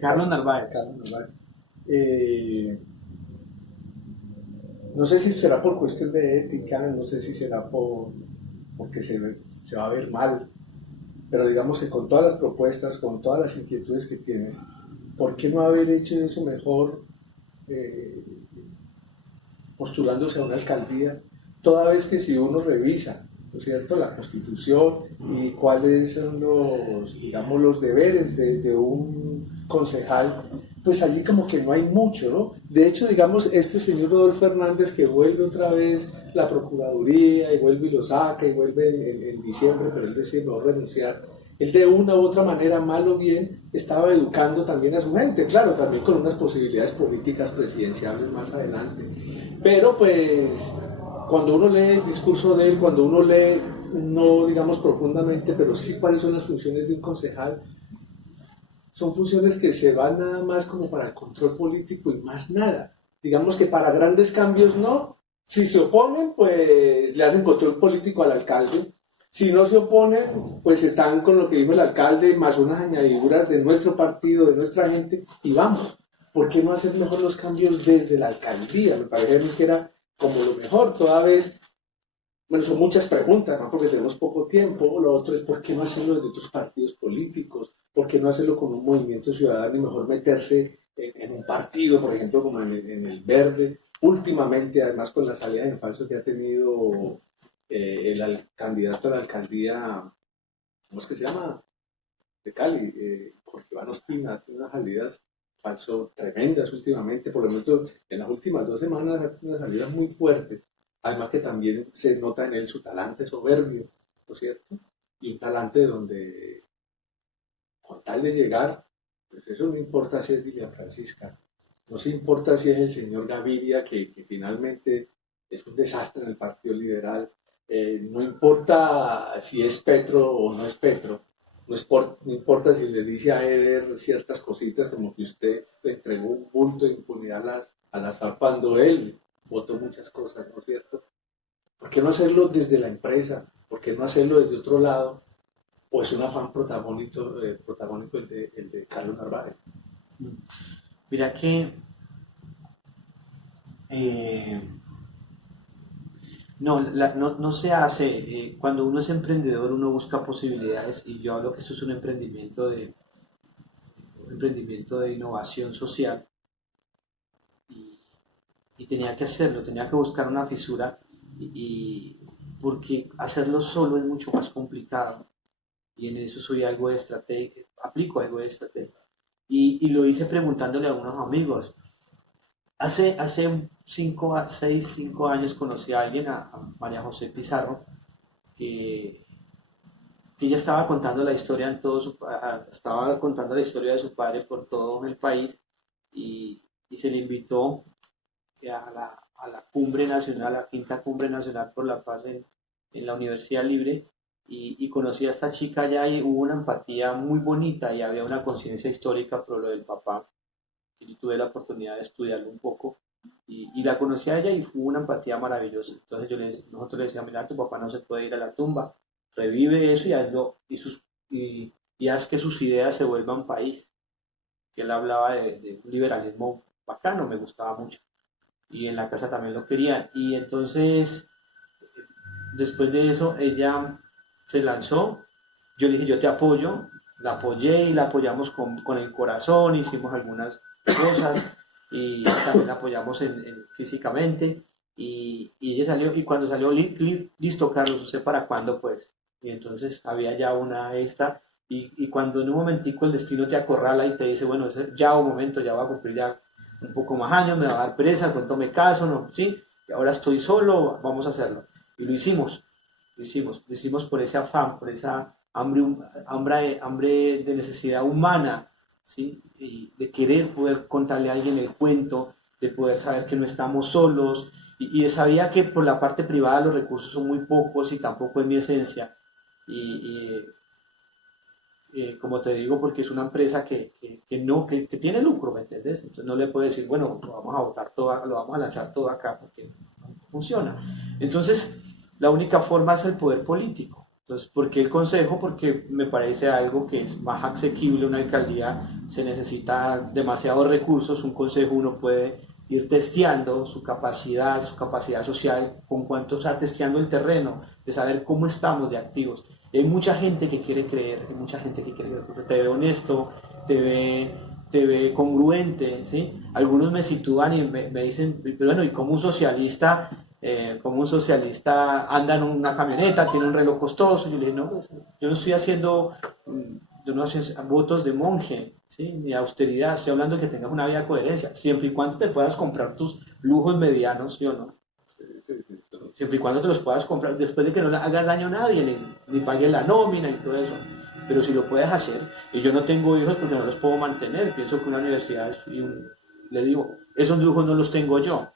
Carlos Narváez. Carlos Narváez. No sé si será por cuestión de ética, no sé si será porque se va a ver mal, pero digamos que con todas las propuestas, con todas las inquietudes que tienes, ¿por qué no haber hecho eso mejor eh, postulándose a una alcaldía? Toda vez que si uno revisa, ¿no es cierto?, la Constitución y cuáles son los, digamos, los deberes de un concejal, pues allí como que no hay mucho, ¿no? De hecho, digamos, este señor Rodolfo Hernández que vuelve otra vez la Procuraduría y vuelve y lo saca y vuelve en diciembre, pero él decide no renunciar. Él de una u otra manera, mal o bien, estaba educando también a su gente, claro, también con unas posibilidades políticas presidenciales más adelante. Pero pues cuando uno lee el discurso de él, cuando uno lee, no digamos profundamente, pero sí cuáles son las funciones de un concejal, son funciones que se van nada más como para el control político y más nada. Digamos que para grandes cambios no. Si se oponen, pues le hacen control político al alcalde. Si no se oponen, pues están con lo que dijo el alcalde, más unas añadiduras de nuestro partido, de nuestra gente, y vamos. ¿Por qué no hacer mejor los cambios desde la alcaldía? Me parece a mí que era como lo mejor, toda vez. Bueno, son muchas preguntas, ¿no? Porque tenemos poco tiempo. Lo otro es ¿por qué no hacerlo desde otros partidos políticos? ¿Por qué no hacerlo con un movimiento ciudadano y mejor meterse en un partido, por ejemplo, como en el Verde? Últimamente, además con la salida en falso que ha tenido candidato a la alcaldía, ¿cómo es que se llama? De Cali, Jorge Iván Ospina, tiene unas salidas falso tremendas últimamente, por lo menos en las últimas 2 semanas ha tenido unas salidas muy fuertes. Además que también se nota en él su talante soberbio, ¿no es cierto? Y un talante donde, con tal de llegar, pues eso no importa si es Villa Francisca, no se importa si es el señor Gaviria, que finalmente es un desastre en el Partido Liberal, no importa si es Petro o no es Petro, no importa si le dice a Eder ciertas cositas como que usted le entregó un bulto de impunidad a la FARC cuando él votó muchas cosas, ¿no es cierto? ¿Por qué no hacerlo desde la empresa? ¿Por qué no hacerlo desde otro lado? ¿O es un afán protagónico el de Carlos Narváez? Mira que eh, no se hace, cuando uno es emprendedor uno busca posibilidades y yo hablo que esto es un emprendimiento de innovación social y, y tenía que hacerlo, tenía que buscar una fisura porque hacerlo solo es mucho más complicado y en eso soy algo de estrategia, aplico algo de estrategia y lo hice preguntándole a algunos amigos. Hace 5 años conocí a alguien, a María José Pizarro, que, que ella estaba contando la historia estaba contando la historia de su padre por todo el país y se le invitó a la cumbre nacional, la quinta cumbre nacional por la paz en la Universidad Libre y conocí a esta chica allá y hubo una empatía muy bonita y había una conciencia histórica por lo del papá. Y tuve la oportunidad de estudiarlo un poco y la conocí a ella y fue una empatía maravillosa. Entonces nosotros le decíamos, mira, tu papá no se puede ir a la tumba, revive eso y hazlo y haz que sus ideas se vuelvan país. Que él hablaba de un liberalismo bacano, me gustaba mucho. Y en la casa también lo querían. Y entonces, después de eso, ella se lanzó. Yo le dije, yo te apoyo. La apoyé y la apoyamos con el corazón, hicimos algunas cosas y también la apoyamos físicamente. Y ella salió, y cuando salió, listo, Carlos, ¿usted para cuándo? Pues. Y entonces había ya una esta. Y cuando en un momentico el destino te acorrala y te dice, bueno, ya un momento, ya va a cumplir ya un poco más años, me va a dar pereza, cuánto me caso, ¿no? Sí, y ahora estoy solo, vamos a hacerlo. Y lo hicimos por ese afán, por esa hambre de necesidad humana, ¿sí? Y de querer poder contarle a alguien el cuento, de poder saber que no estamos solos, y de sabía que por la parte privada los recursos son muy pocos y tampoco es mi esencia. Y como te digo, porque es una empresa que tiene lucro, ¿me entiendes? Entonces no le puedo decir, bueno, lo vamos a botar todo, lo vamos a lanzar todo acá, porque no funciona. Entonces, la única forma es el poder político. Entonces, ¿por qué el consejo? Porque me parece algo que es más asequible. Una alcaldía se necesita demasiados recursos, un consejo uno puede ir testeando su capacidad social, con cuánto está testeando el terreno, de saber cómo estamos de activos. Y hay mucha gente que quiere creer, hay mucha gente que quiere creer, porque te ve honesto, te ve congruente, ¿sí? Algunos me sitúan y me dicen, pero bueno, ¿y cómo un socialista anda en una camioneta, tiene un reloj costoso? Yo le dije, no, pues, yo no estoy haciendo, yo no hago votos de monje, ¿sí? Ni austeridad, estoy hablando de que tengas una vida de coherencia, siempre y cuando te puedas comprar tus lujos medianos, ¿sí o no? Siempre y cuando te los puedas comprar, después de que no le hagas daño a nadie, ni pagues la nómina y todo eso. Pero si lo puedes hacer, y yo no tengo hijos porque no los puedo mantener, pienso que una universidad es, le digo, esos lujos no los tengo yo.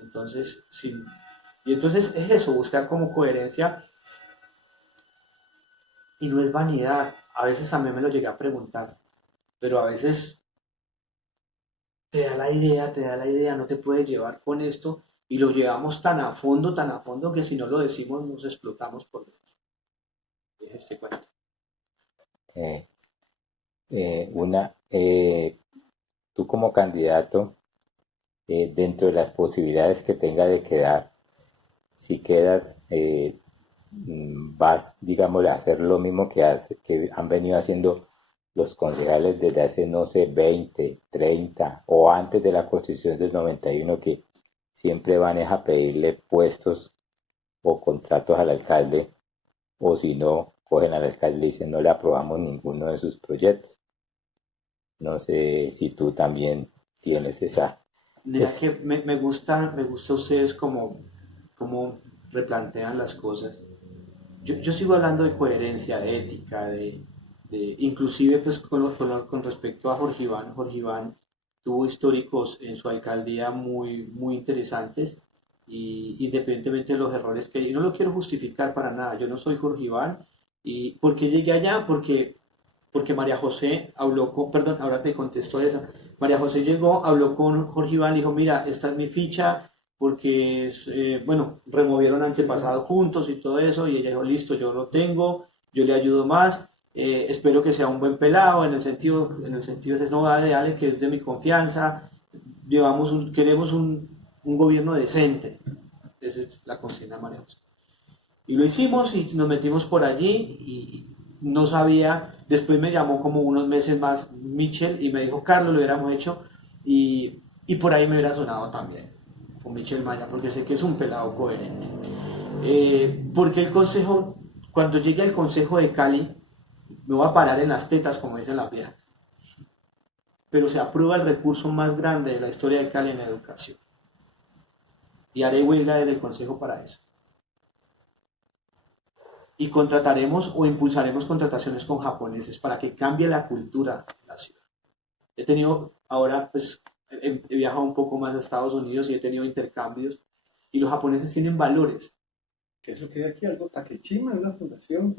Entonces, sí. Y entonces es eso, buscar como coherencia, y no es vanidad. A veces también me lo llegué a preguntar, pero a veces te da la idea, no te puedes llevar con esto, y lo llevamos tan a fondo, que si no lo decimos nos explotamos por dentro. Es este cuento. Eh, una, tú como candidato, dentro de las posibilidades que tenga de quedar, si quedas, vas, digamos, a hacer lo mismo que han venido haciendo los concejales desde hace, no sé, 20, 30 o antes de la Constitución del 91, que siempre van a pedirle puestos o contratos al alcalde, o si no, cogen al alcalde y dicen no le aprobamos ninguno de sus proyectos. No sé si tú también tienes esa. Mira que me gusta ustedes como replantean las cosas. Yo sigo hablando de coherencia, de ética, inclusive pues con respecto a Jorge Iván. Jorge Iván tuvo históricos en su alcaldía muy interesantes, y independientemente de los errores que hay, y no lo quiero justificar para nada. Yo no soy Jorge Iván. ¿Y por qué llegué allá? Porque María José habló con, perdón, ahora te contesto esa. María José llegó, habló con Jorge Iván, le dijo, mira, esta es mi ficha, porque, bueno, removieron antepasado juntos y todo eso, y ella dijo, listo, yo lo tengo, yo le ayudo más, espero que sea un buen pelado, en el sentido de no va de Ale, que es de mi confianza, queremos un gobierno decente. Esa es la consigna de María José. Y lo hicimos y nos metimos por allí, y no sabía, después me llamó como unos meses más Michel y me dijo, Carlos, lo hubiéramos hecho, y por ahí me hubiera sonado también con Michel Maya, porque sé que es un pelado coherente. Porque el consejo, cuando llegue al consejo de Cali, me voy a parar en las tetas, como dicen las viejas, pero se aprueba el recurso más grande de la historia de Cali en la educación, y haré huelga desde el consejo para eso. Y contrataremos o impulsaremos contrataciones con japoneses para que cambie la cultura de la ciudad. He tenido ahora, pues, he viajado un poco más a Estados Unidos y he tenido intercambios, y los japoneses tienen valores. ¿Qué es lo que hay aquí? ¿Algo Takeshima? ¿Es una fundación?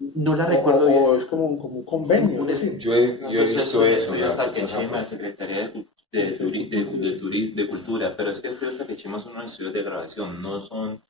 No la recuerdo bien. O es como un convenio. Un- ¿Sí? Yo he visto eso, Estudios la Takeshima, Secretaría de Cultura, pero es que estudios Takeshima son unos estudios de grabación, no son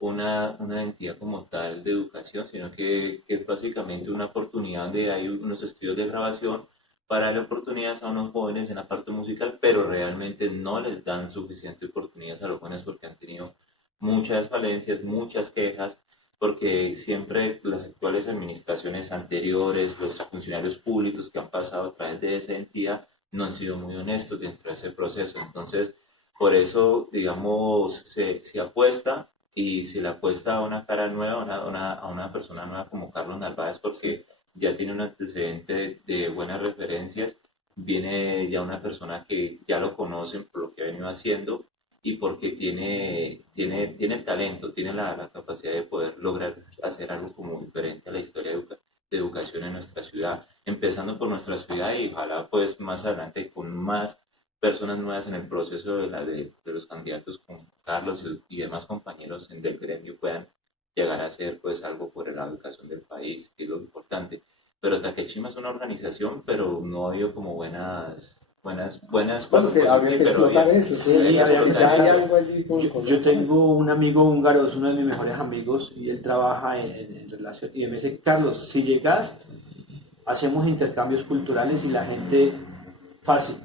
una entidad como tal de educación, sino que es básicamente una oportunidad de hay unos estudios de grabación para darle oportunidades a unos jóvenes en la parte musical, pero realmente no les dan suficiente oportunidades a los jóvenes porque han tenido muchas falencias, muchas quejas, porque siempre las actuales administraciones anteriores, los funcionarios públicos que han pasado a través de esa entidad, no han sido muy honestos dentro de ese proceso. Entonces, por eso, digamos, se apuesta y se le apuesta a una cara nueva, a una persona nueva como Carlos Narváez, porque ya tiene un antecedente de buenas referencias, viene ya una persona que ya lo conocen por lo que ha venido haciendo y porque tiene el talento, tiene la capacidad de poder lograr hacer algo como diferente a la historia de educación en nuestra ciudad, empezando por nuestra ciudad y ojalá pues más adelante con más personas nuevas en el proceso de los candidatos con Carlos y demás compañeros del gremio puedan llegar a hacer pues algo por la educación del país, que es lo importante. Pero Takeshima es una organización, pero no ha habido como buenas buenas Bueno, cosas. que habría que pero explotar bien. eso. Sí, Sí, habría que quizá hay explotar. algo allí Yo tengo un amigo húngaro, es uno de mis mejores amigos, y él trabaja en relación, y me dice, Carlos, si llegas, hacemos intercambios culturales y la gente fácil,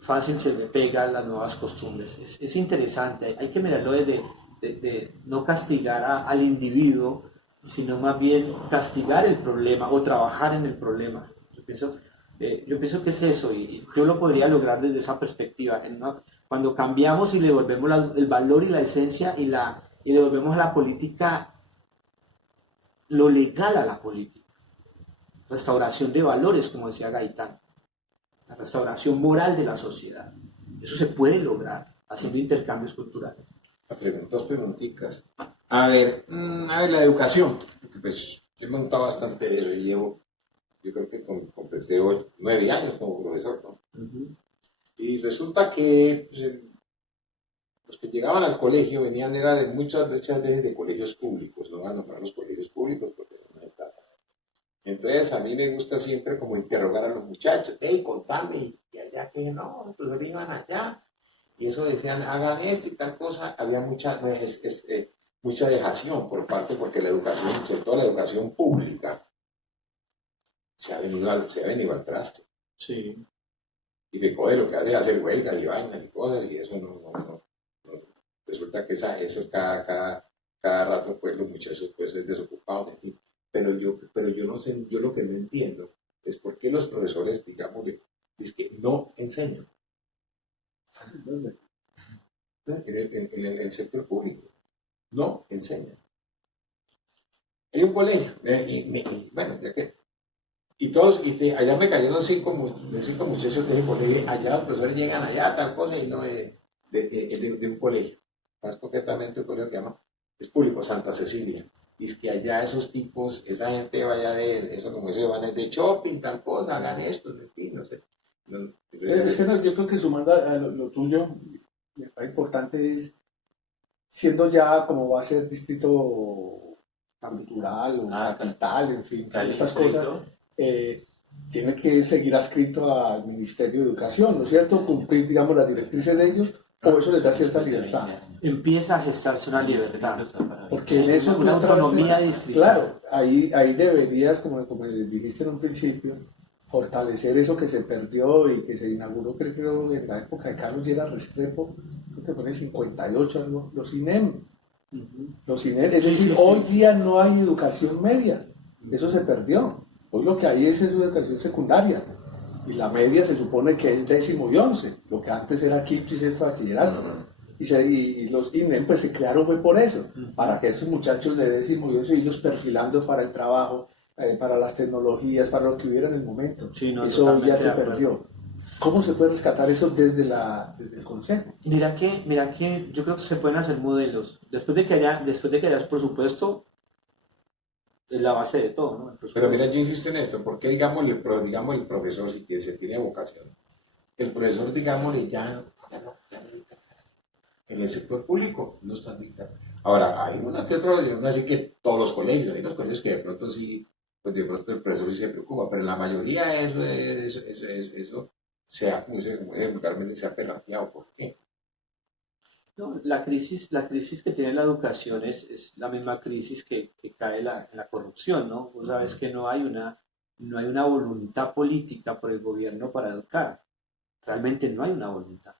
fácil se le pega a las nuevas costumbres. Es interesante, hay que mirarlo desde de no castigar al individuo, sino más bien castigar el problema o trabajar en el problema. Yo pienso que es eso, y yo lo podría lograr desde esa perspectiva. Cuando cambiamos y le devolvemos el valor y la esencia y le devolvemos a la política lo legal a la política. Restauración de valores, como decía Gaitán. La restauración moral de la sociedad. Eso se puede lograr haciendo intercambios culturales. Dos preguntitas. A ver, la educación, porque pues yo me he montado bastante de eso y yo creo que completé 9 años como profesor, ¿no? Y resulta que pues, los que llegaban al colegio venían era de muchas veces de colegios públicos, no van a nombrar los colegios públicos porque no hay plata. Entonces a mí me gusta siempre como interrogar a los muchachos, hey, contame, y allá que no, pues iban allá. Y eso decían, hagan esto y tal cosa, había mucha dejación por parte, porque la educación, sobre todo la educación pública, se ha venido al traste. Sí. Y de lo que hace es hacer huelgas y vainas y cosas, y eso no. Resulta que eso cada rato, pues los muchachos pues es desocupados, en fin. Pero yo no sé, yo lo que no entiendo es por qué los profesores, digamos, es que no enseñan. En el sector público. No enseñan. Hay un colegio, bueno, ya que. Allá me cayeron cinco muchachos de ese colegio, allá los profesores llegan allá, tal cosa, y no de un colegio. Más concretamente un colegio que es público, Santa Cecilia. Y es que allá esos tipos, esa gente vaya de eso, como dice, van de shopping, tal cosa, hagan esto, en fin, no sé. Es que no, yo creo que sumando a lo tuyo, me parece importante es, siendo ya como va a ser distrito cultural o capital, en fin, estas cosas, tiene que seguir adscrito al Ministerio de Educación, ¿no es cierto? Cumplir, digamos, las directrices de ellos, o eso les da cierta libertad. Empieza a gestarse una libertad. Porque en eso una autonomía distrital. claro, ahí deberías, como dijiste en un principio, fortalecer eso que se perdió y que se inauguró, creo, en la época de Carlos Llera Restrepo, creo que fue en el 58, los INEM. Los INEM, es decir, hoy día no hay educación media, eso se perdió. Hoy lo que hay es educación secundaria, y la media se supone que es 10º y 11, lo que antes era quinto y sexto bachillerato. Y los INEM pues se crearon fue por eso, para que esos muchachos de 10º y 11 irlos perfilando para el trabajo, para las tecnologías, para lo que hubiera en el momento. Sí, no, eso ya se perdió. ¿Cómo se puede rescatar eso desde el Consejo? Mira que yo creo que se pueden hacer modelos. Después de que haya por supuesto, es la base de todo, ¿no? Pero mira, yo insisto en esto, porque digamos el profesor, si se tiene vocación, el profesor, digámosle, ya no en el sector público no están dictando. Ahora, hay una que otra, no así que todos los colegios, hay unos colegios que de pronto sí, pues de pronto el profesor sí se preocupa, pero en la mayoría eso como dice vulgarmente, se ha perrateado. ¿Por qué? No, la crisis que tiene la educación es la misma crisis que cae en la corrupción, ¿no? Vos sabes que no hay una voluntad política por el gobierno para educar. Realmente no hay una voluntad.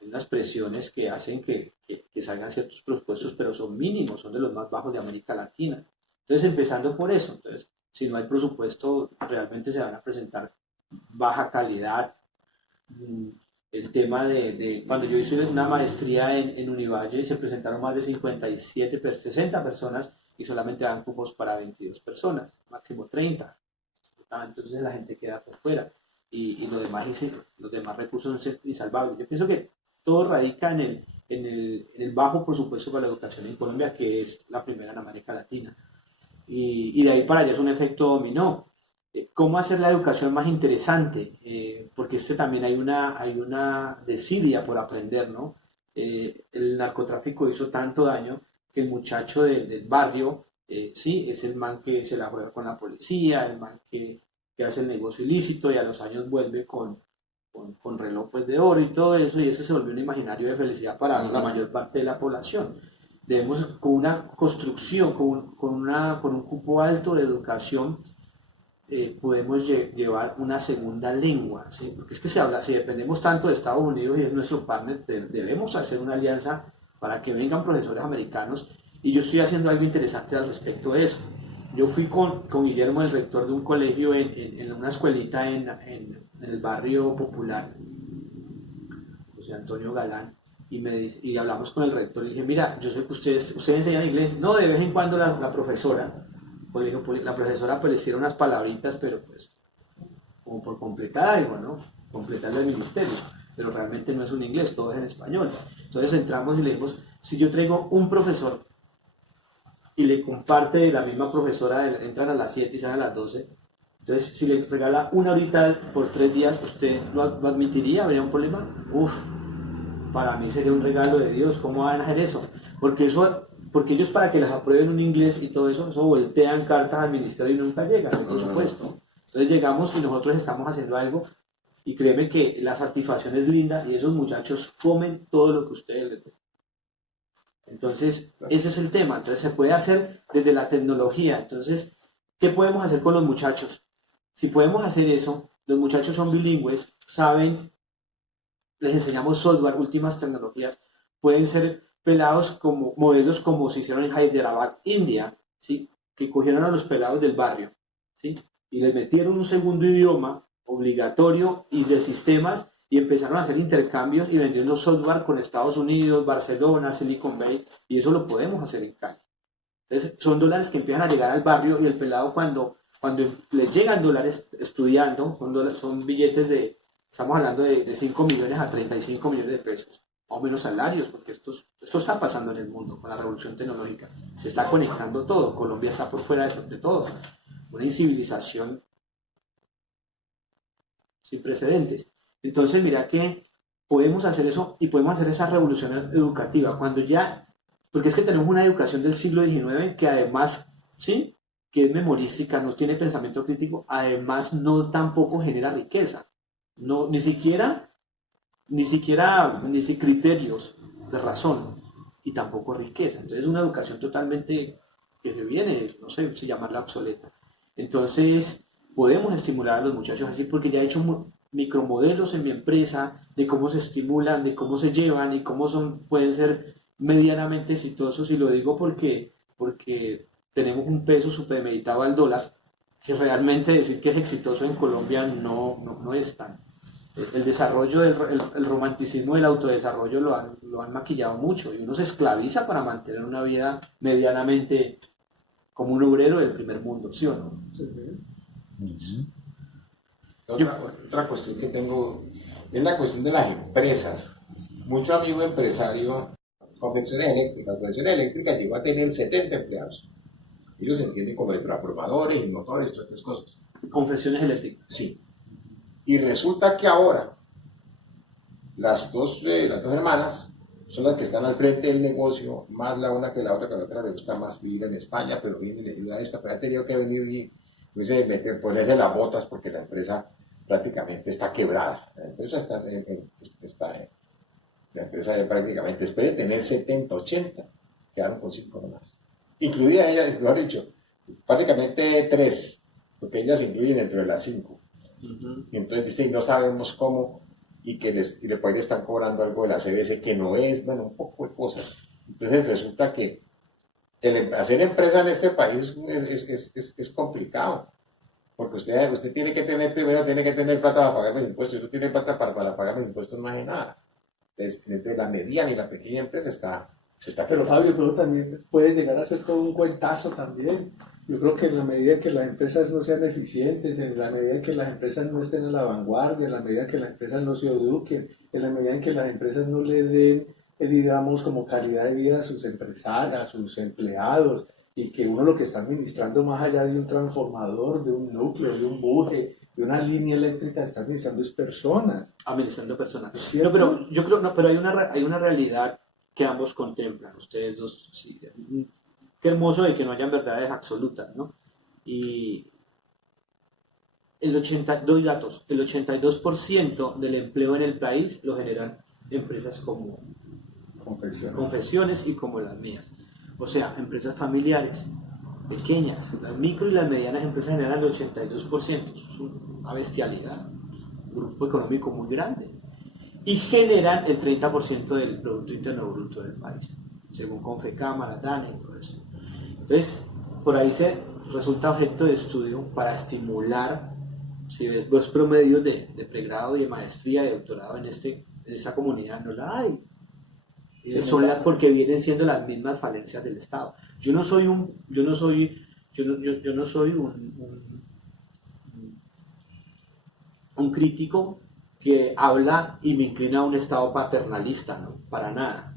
Hay unas presiones que hacen que salgan ciertos presupuestos, pero son mínimos, son de los más bajos de América Latina. Entonces, empezando por eso, si no hay presupuesto, realmente se van a presentar baja calidad. El tema de cuando yo hice una maestría en Univalle, se presentaron más de 60 personas y solamente dan cupos para 22 personas, máximo 30. Entonces la gente queda por fuera y los demás recursos son insalvables. Yo pienso que todo radica en el bajo presupuesto para la educación en Colombia, que es la primera en América Latina. Y de ahí para allá es un efecto dominó. ¿Cómo hacer la educación más interesante? Porque también hay una desidia por aprender, ¿no? El narcotráfico hizo tanto daño que el muchacho del barrio, sí, es el man que se la juega con la policía, el man que hace el negocio ilícito y a los años vuelve con con reloj pues, de oro y todo eso, y ese se volvió un imaginario de felicidad para la mayor parte de la población. Debemos, con una construcción, con un cupo alto de educación, podemos llevar una segunda lengua, ¿sí? Porque es que se habla, si dependemos tanto de Estados Unidos y es nuestro partner, debemos hacer una alianza para que vengan profesores americanos, y yo estoy haciendo algo interesante al respecto de eso. Yo fui con Guillermo, el rector de un colegio, en una escuelita en el barrio popular, José Antonio Galán, y hablamos con el rector y dije, mira, yo sé que ustedes enseñan inglés, no, de vez en cuando la profesora, pues, dijo, pues, la profesora pues le hicieron unas palabritas, pero pues como por completar algo, ¿no? Completar el ministerio, pero realmente no es un inglés, todo es en español. Entonces entramos y le dijimos, si yo traigo un profesor y le comparte la misma profesora, entran a las 7 y salen a las 12, entonces si le regala una horita por 3 días, ¿usted lo admitiría? ¿Habría un problema? Uf, para mí sería un regalo de Dios. ¿Cómo van a hacer eso? Porque ellos, para que les aprueben un inglés y todo eso voltean cartas al ministerio y nunca llegan, por supuesto. Entonces llegamos y nosotros estamos haciendo algo, y créeme que la satisfacción es linda, y esos muchachos comen todo lo que ustedes les den. Entonces, ese es el tema. Entonces, se puede hacer desde la tecnología. Entonces, ¿qué podemos hacer con los muchachos? Si podemos hacer eso, los muchachos son bilingües, saben, les enseñamos software, últimas tecnologías, pueden ser pelados como modelos como se hicieron en Hyderabad, India, ¿sí? Que cogieron a los pelados del barrio, ¿sí? Y les metieron un segundo idioma obligatorio y de sistemas, y empezaron a hacer intercambios y vendiendo software con Estados Unidos, Barcelona, Silicon Valley, y eso lo podemos hacer en Cali. Entonces, son dólares que empiezan a llegar al barrio, y el pelado cuando les llegan dólares estudiando, son billetes estamos hablando de 5 millones a 35 millones de pesos, más o menos salarios, porque esto está pasando en el mundo con la revolución tecnológica. Se está conectando todo, Colombia está por fuera de todo, una incivilización sin precedentes. Entonces, mira que podemos hacer eso, y podemos hacer esa revolución educativa porque es que tenemos una educación del siglo XIX que además, ¿sí? Que es memorística, no tiene pensamiento crítico, además no tampoco genera riqueza, no, ni siquiera criterios de razón, y tampoco riqueza. Entonces es una educación totalmente que se viene, no sé si llamarla obsoleta. Entonces podemos estimular a los muchachos así, porque ya he hecho micromodelos en mi empresa de cómo se estimulan, de cómo se llevan y cómo pueden ser medianamente exitosos, y lo digo porque tenemos un peso supermeditado al dólar, que realmente decir que es exitoso en Colombia no es tan. El desarrollo, el romanticismo del autodesarrollo lo han maquillado mucho, y uno se esclaviza para mantener una vida medianamente como un obrero del primer mundo, ¿sí o no? Otra cuestión que tengo es la cuestión de las empresas. Mucho amigo empresario, confecciones eléctricas llegó a tener 70 empleados. Ellos se entienden como de transformadores y motores, todas estas cosas. Confecciones eléctricas. Sí. Y resulta que ahora las dos hermanas son las que están al frente del negocio, más la una que la otra, que a la otra le gusta más vivir en España, pero viene y le ayuda a esta, pero ha tenido que venir y ponerse las botas porque la empresa prácticamente está quebrada. La empresa la empresa ya prácticamente, espere tener 70, 80, quedaron con 5 nomás. Incluida ella, mejor dicho, prácticamente 3, porque ellas se incluyen dentro de las 5. Y entonces dice, y no sabemos cómo, y después le están cobrando algo de la CBC que no es, bueno, un poco de cosas. Entonces resulta que hacer empresa en este país es complicado, porque usted tiene que tener plata para pagar los impuestos. Si no tiene plata para pagar los impuestos, no hace nada. Entonces, entre la mediana y la pequeña empresa se está Pero Fabio, pero también puede llegar a ser todo un cuentazo también. Yo creo que en la medida que las empresas no sean eficientes, en la medida que las empresas no estén a la vanguardia, en la medida que las empresas no se eduquen, en la medida en que las empresas no le den, digamos, como calidad de vida a sus empresarios, a sus empleados, y que uno lo que está administrando más allá de un transformador, de un núcleo, de un buje, de una línea eléctrica, está administrando es personas. Administrando personas. ¿Cierto? No, pero yo creo, no, pero hay una realidad que ambos contemplan, ustedes dos. Sí, qué hermoso de que no hayan verdades absolutas, ¿no? Y doy datos, el 82% del empleo en el país lo generan empresas como Confesiones y como las mías. O sea, empresas familiares, pequeñas, las micro y las medianas empresas generan el 82%. Es una bestialidad, un grupo económico muy grande. Y generan el 30% del Producto Interno Bruto del país, según Confecámara, DANE y todo eso. Entonces, por ahí resulta objeto de estudio para estimular, si ves los promedios de pregrado y de maestría, de doctorado en esta comunidad, no la hay. Son porque vienen siendo las mismas falencias del Estado. Yo no soy un crítico que habla y me inclina a un Estado paternalista, no, para nada.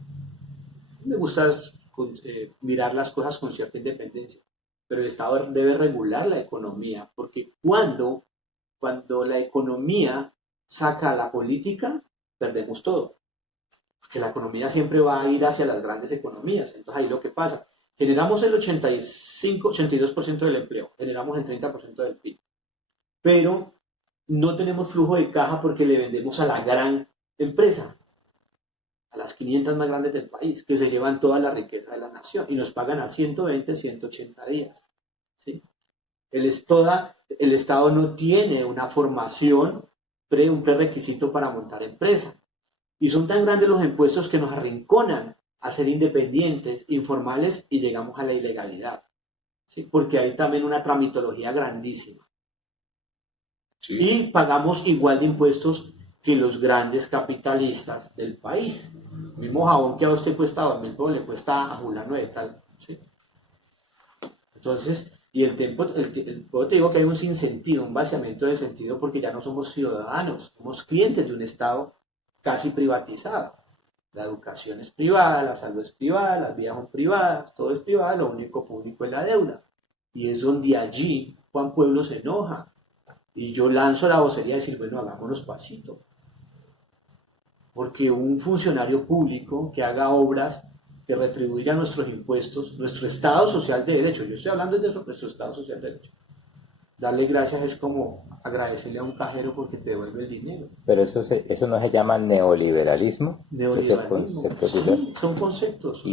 Me gusta mirar las cosas con cierta independencia, pero el Estado debe regular la economía, porque cuando la economía saca a la política, perdemos todo. Porque la economía siempre va a ir hacia las grandes economías. Entonces ahí lo que pasa, generamos el 82% del empleo, generamos el 30% del PIB, pero no tenemos flujo de caja porque le vendemos a la gran empresa, a las 500 más grandes del país, que se llevan toda la riqueza de la nación y nos pagan a 120, 180 días. ¿Sí? El Estado no tiene una formación, un prerequisito para montar empresa. Y son tan grandes los impuestos que nos arrinconan a ser independientes, informales y llegamos a la ilegalidad. ¿Sí? Porque hay también una tramitología grandísima. Sí. Y pagamos igual de impuestos que los grandes capitalistas del país. El mismo jabón que a usted cuesta 2.000 le cuesta a fulano de tal. ¿Sí? Entonces, y el tiempo te digo que hay un sinsentido, un vaciamiento del sentido porque ya no somos ciudadanos, somos clientes de un Estado casi privatizado. La educación es privada, la salud es privada, las vías son privadas, todo es privado, lo único público es la deuda. Y es donde allí Juan Pueblo se enoja. Y yo lanzo la vocería de decir, bueno, hagámonos pasito. Porque un funcionario público que haga obras que retribuya nuestros impuestos, nuestro Estado Social de Derecho, yo estoy hablando de eso, nuestro Estado Social de Derecho. Darle gracias es como agradecerle a un cajero porque te devuelve el dinero. Pero eso no se llama neoliberalismo. Neoliberalismo, sí, son conceptos.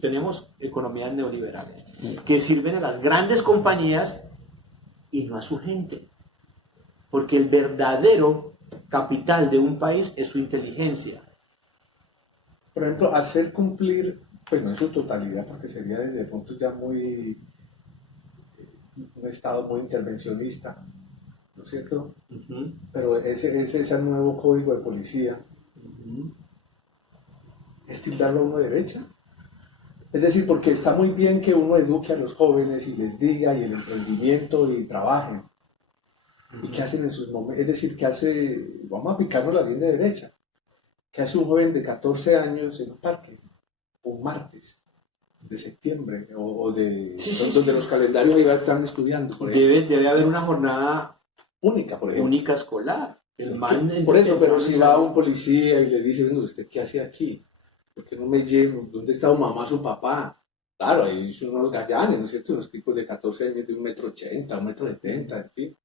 Tenemos economías neoliberales que sirven a las grandes compañías y no a su gente. Porque el verdadero capital de un país es su inteligencia. Por ejemplo, hacer cumplir, pues no en su totalidad, porque sería desde puntos ya un Estado muy intervencionista, ¿no es cierto? Uh-huh. Pero ese nuevo código de policía, uh-huh, es tildarlo a uno de derecha. Es decir, porque está muy bien que uno eduque a los jóvenes y les diga, y el emprendimiento, y trabajen. ¿Y qué hacen en sus momentos? Es decir, ¿qué hace? Vamos a aplicarnos la bien de derecha. ¿Qué hace un joven de 14 años en un parque? Un martes de septiembre o de los calendarios ahí están estudiando. Debe haber una jornada única, por ejemplo. Única escolar. Por eso, pero si va un policía y le dice, bueno, ¿usted qué hace aquí? ¿Por qué no me llevo? ¿Dónde está su mamá, su papá? Claro, ahí son unos gallanes, ¿no es cierto? Unos tipos de 14 años de 1,80 m, 1,70 m, en fin.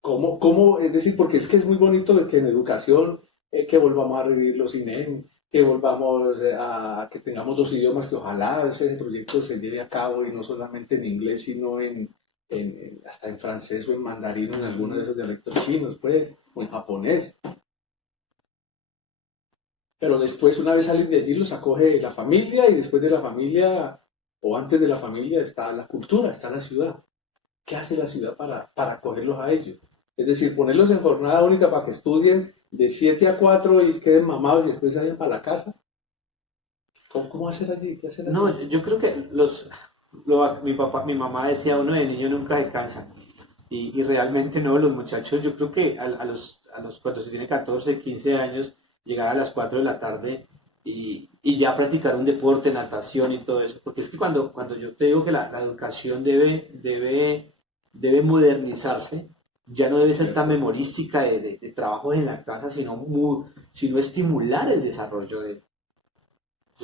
¿Cómo? Es decir, porque es que es muy bonito de que en educación que volvamos a revivir los INEM, que volvamos a que tengamos 2 idiomas, que ojalá ese proyecto se lleve a cabo y no solamente en inglés, sino hasta en francés o en mandarín o en algunos de esos dialectos chinos, pues, o en japonés. Pero después, una vez salen de allí, los acoge la familia y después de la familia, o antes de la familia, está la cultura, está la ciudad. ¿Qué hace la ciudad para acogerlos a ellos? Es decir, ponerlos en jornada única para que estudien de 7 a 4 y queden mamados y después salgan para la casa. ¿Cómo hacer allí? ¿Qué hacer allí? No, yo creo que mi mamá decía, uno de niño nunca se cansa. Y realmente no, los muchachos, yo creo que cuando se tiene 14, 15 años, llegar a las 4 de la tarde y ya practicar un deporte, natación y todo eso. Porque es que cuando yo te digo que la educación debe modernizarse, ya no debe ser tan memorística de trabajos en la casa, sino estimular el desarrollo del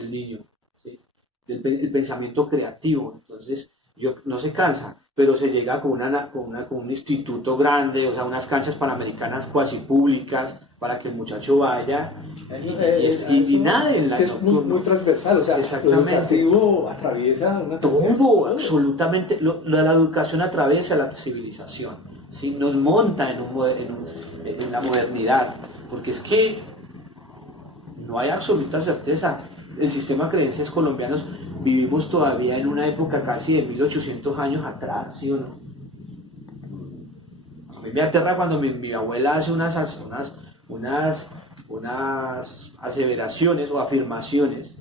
niño, ¿sí? El pensamiento creativo. Entonces, no se cansa. pero se llega con un instituto grande, o sea, unas canchas panamericanas cuasi públicas para que el muchacho vaya y nada en la es muy, nocturno. muy transversal, o sea, lo Exactamente. educativo atraviesa una Todo, absolutamente. La educación atraviesa la civilización, ¿sí? Nos monta en la modernidad, porque es que no hay absoluta certeza. El sistema de creencias colombianos vivimos todavía en una época casi de 1800 años atrás, ¿sí o no? A mí me aterra cuando mi abuela hace unas aseveraciones o afirmaciones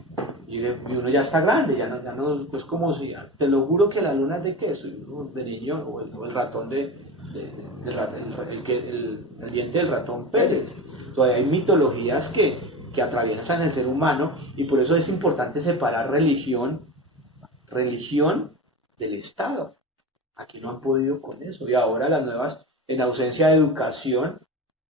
y uno ya está grande, ya no, pues como si, te lo juro que la luna es de queso, y uno de niño, o el ratón el diente del ratón Pérez. Todavía hay mitologías que atraviesan el ser humano, y por eso es importante separar religión del Estado. Aquí no han podido con eso, y ahora en ausencia de educación,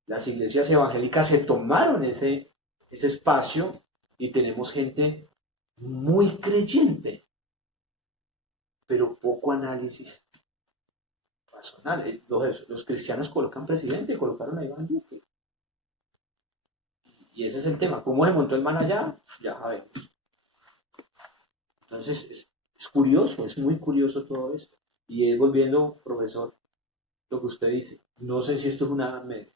las iglesias evangélicas se tomaron ese espacio, y tenemos gente muy creyente, pero poco análisis razonal. Los cristianos colocan presidente, colocaron a Iván Duque. Y ese es el tema. ¿Cómo se montó el man allá? Ya sabemos. Entonces, es curioso, es muy curioso todo esto. Y volviendo, profesor, lo que usted dice. No sé si esto es una media,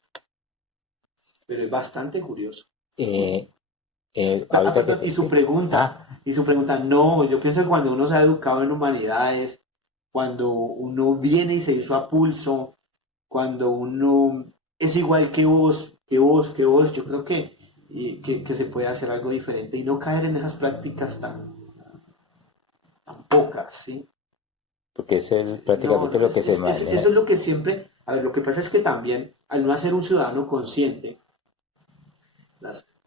pero es bastante curioso. Ahorita Y su pregunta, no, yo pienso que cuando uno se ha educado en humanidades, cuando uno viene y se hizo a pulso, cuando uno es igual que vos, yo creo que se puede hacer algo diferente y no caer en esas prácticas tan pocas, ¿sí? porque es prácticamente lo que se Eso maneja. es lo que siempre, a ver, lo que pasa es que también, al no hacer un ciudadano consciente,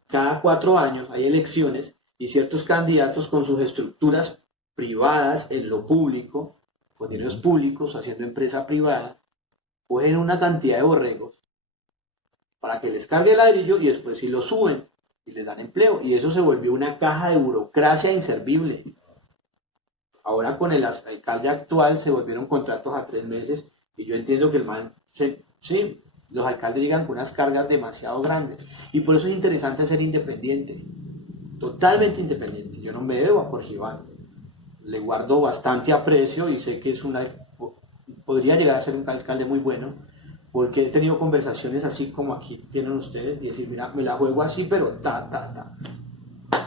cada 4 años hay elecciones y ciertos candidatos con sus estructuras privadas en lo público, con dineros públicos, haciendo empresa privada, cogen una cantidad de borregos para que les cargue el ladrillo y después sí lo suben y les dan empleo. Y eso se volvió una caja de burocracia inservible. Ahora con el alcalde actual se volvieron contratos a 3 meses y yo entiendo que el man, sí, los alcaldes llegan con unas cargas demasiado grandes. Y por eso es interesante ser independiente, totalmente independiente. Yo no me debo a Jorge Iván. Le guardo bastante aprecio y sé que podría llegar a ser un alcalde muy bueno, porque he tenido conversaciones así como aquí tienen ustedes y decir, mira, me la juego así, pero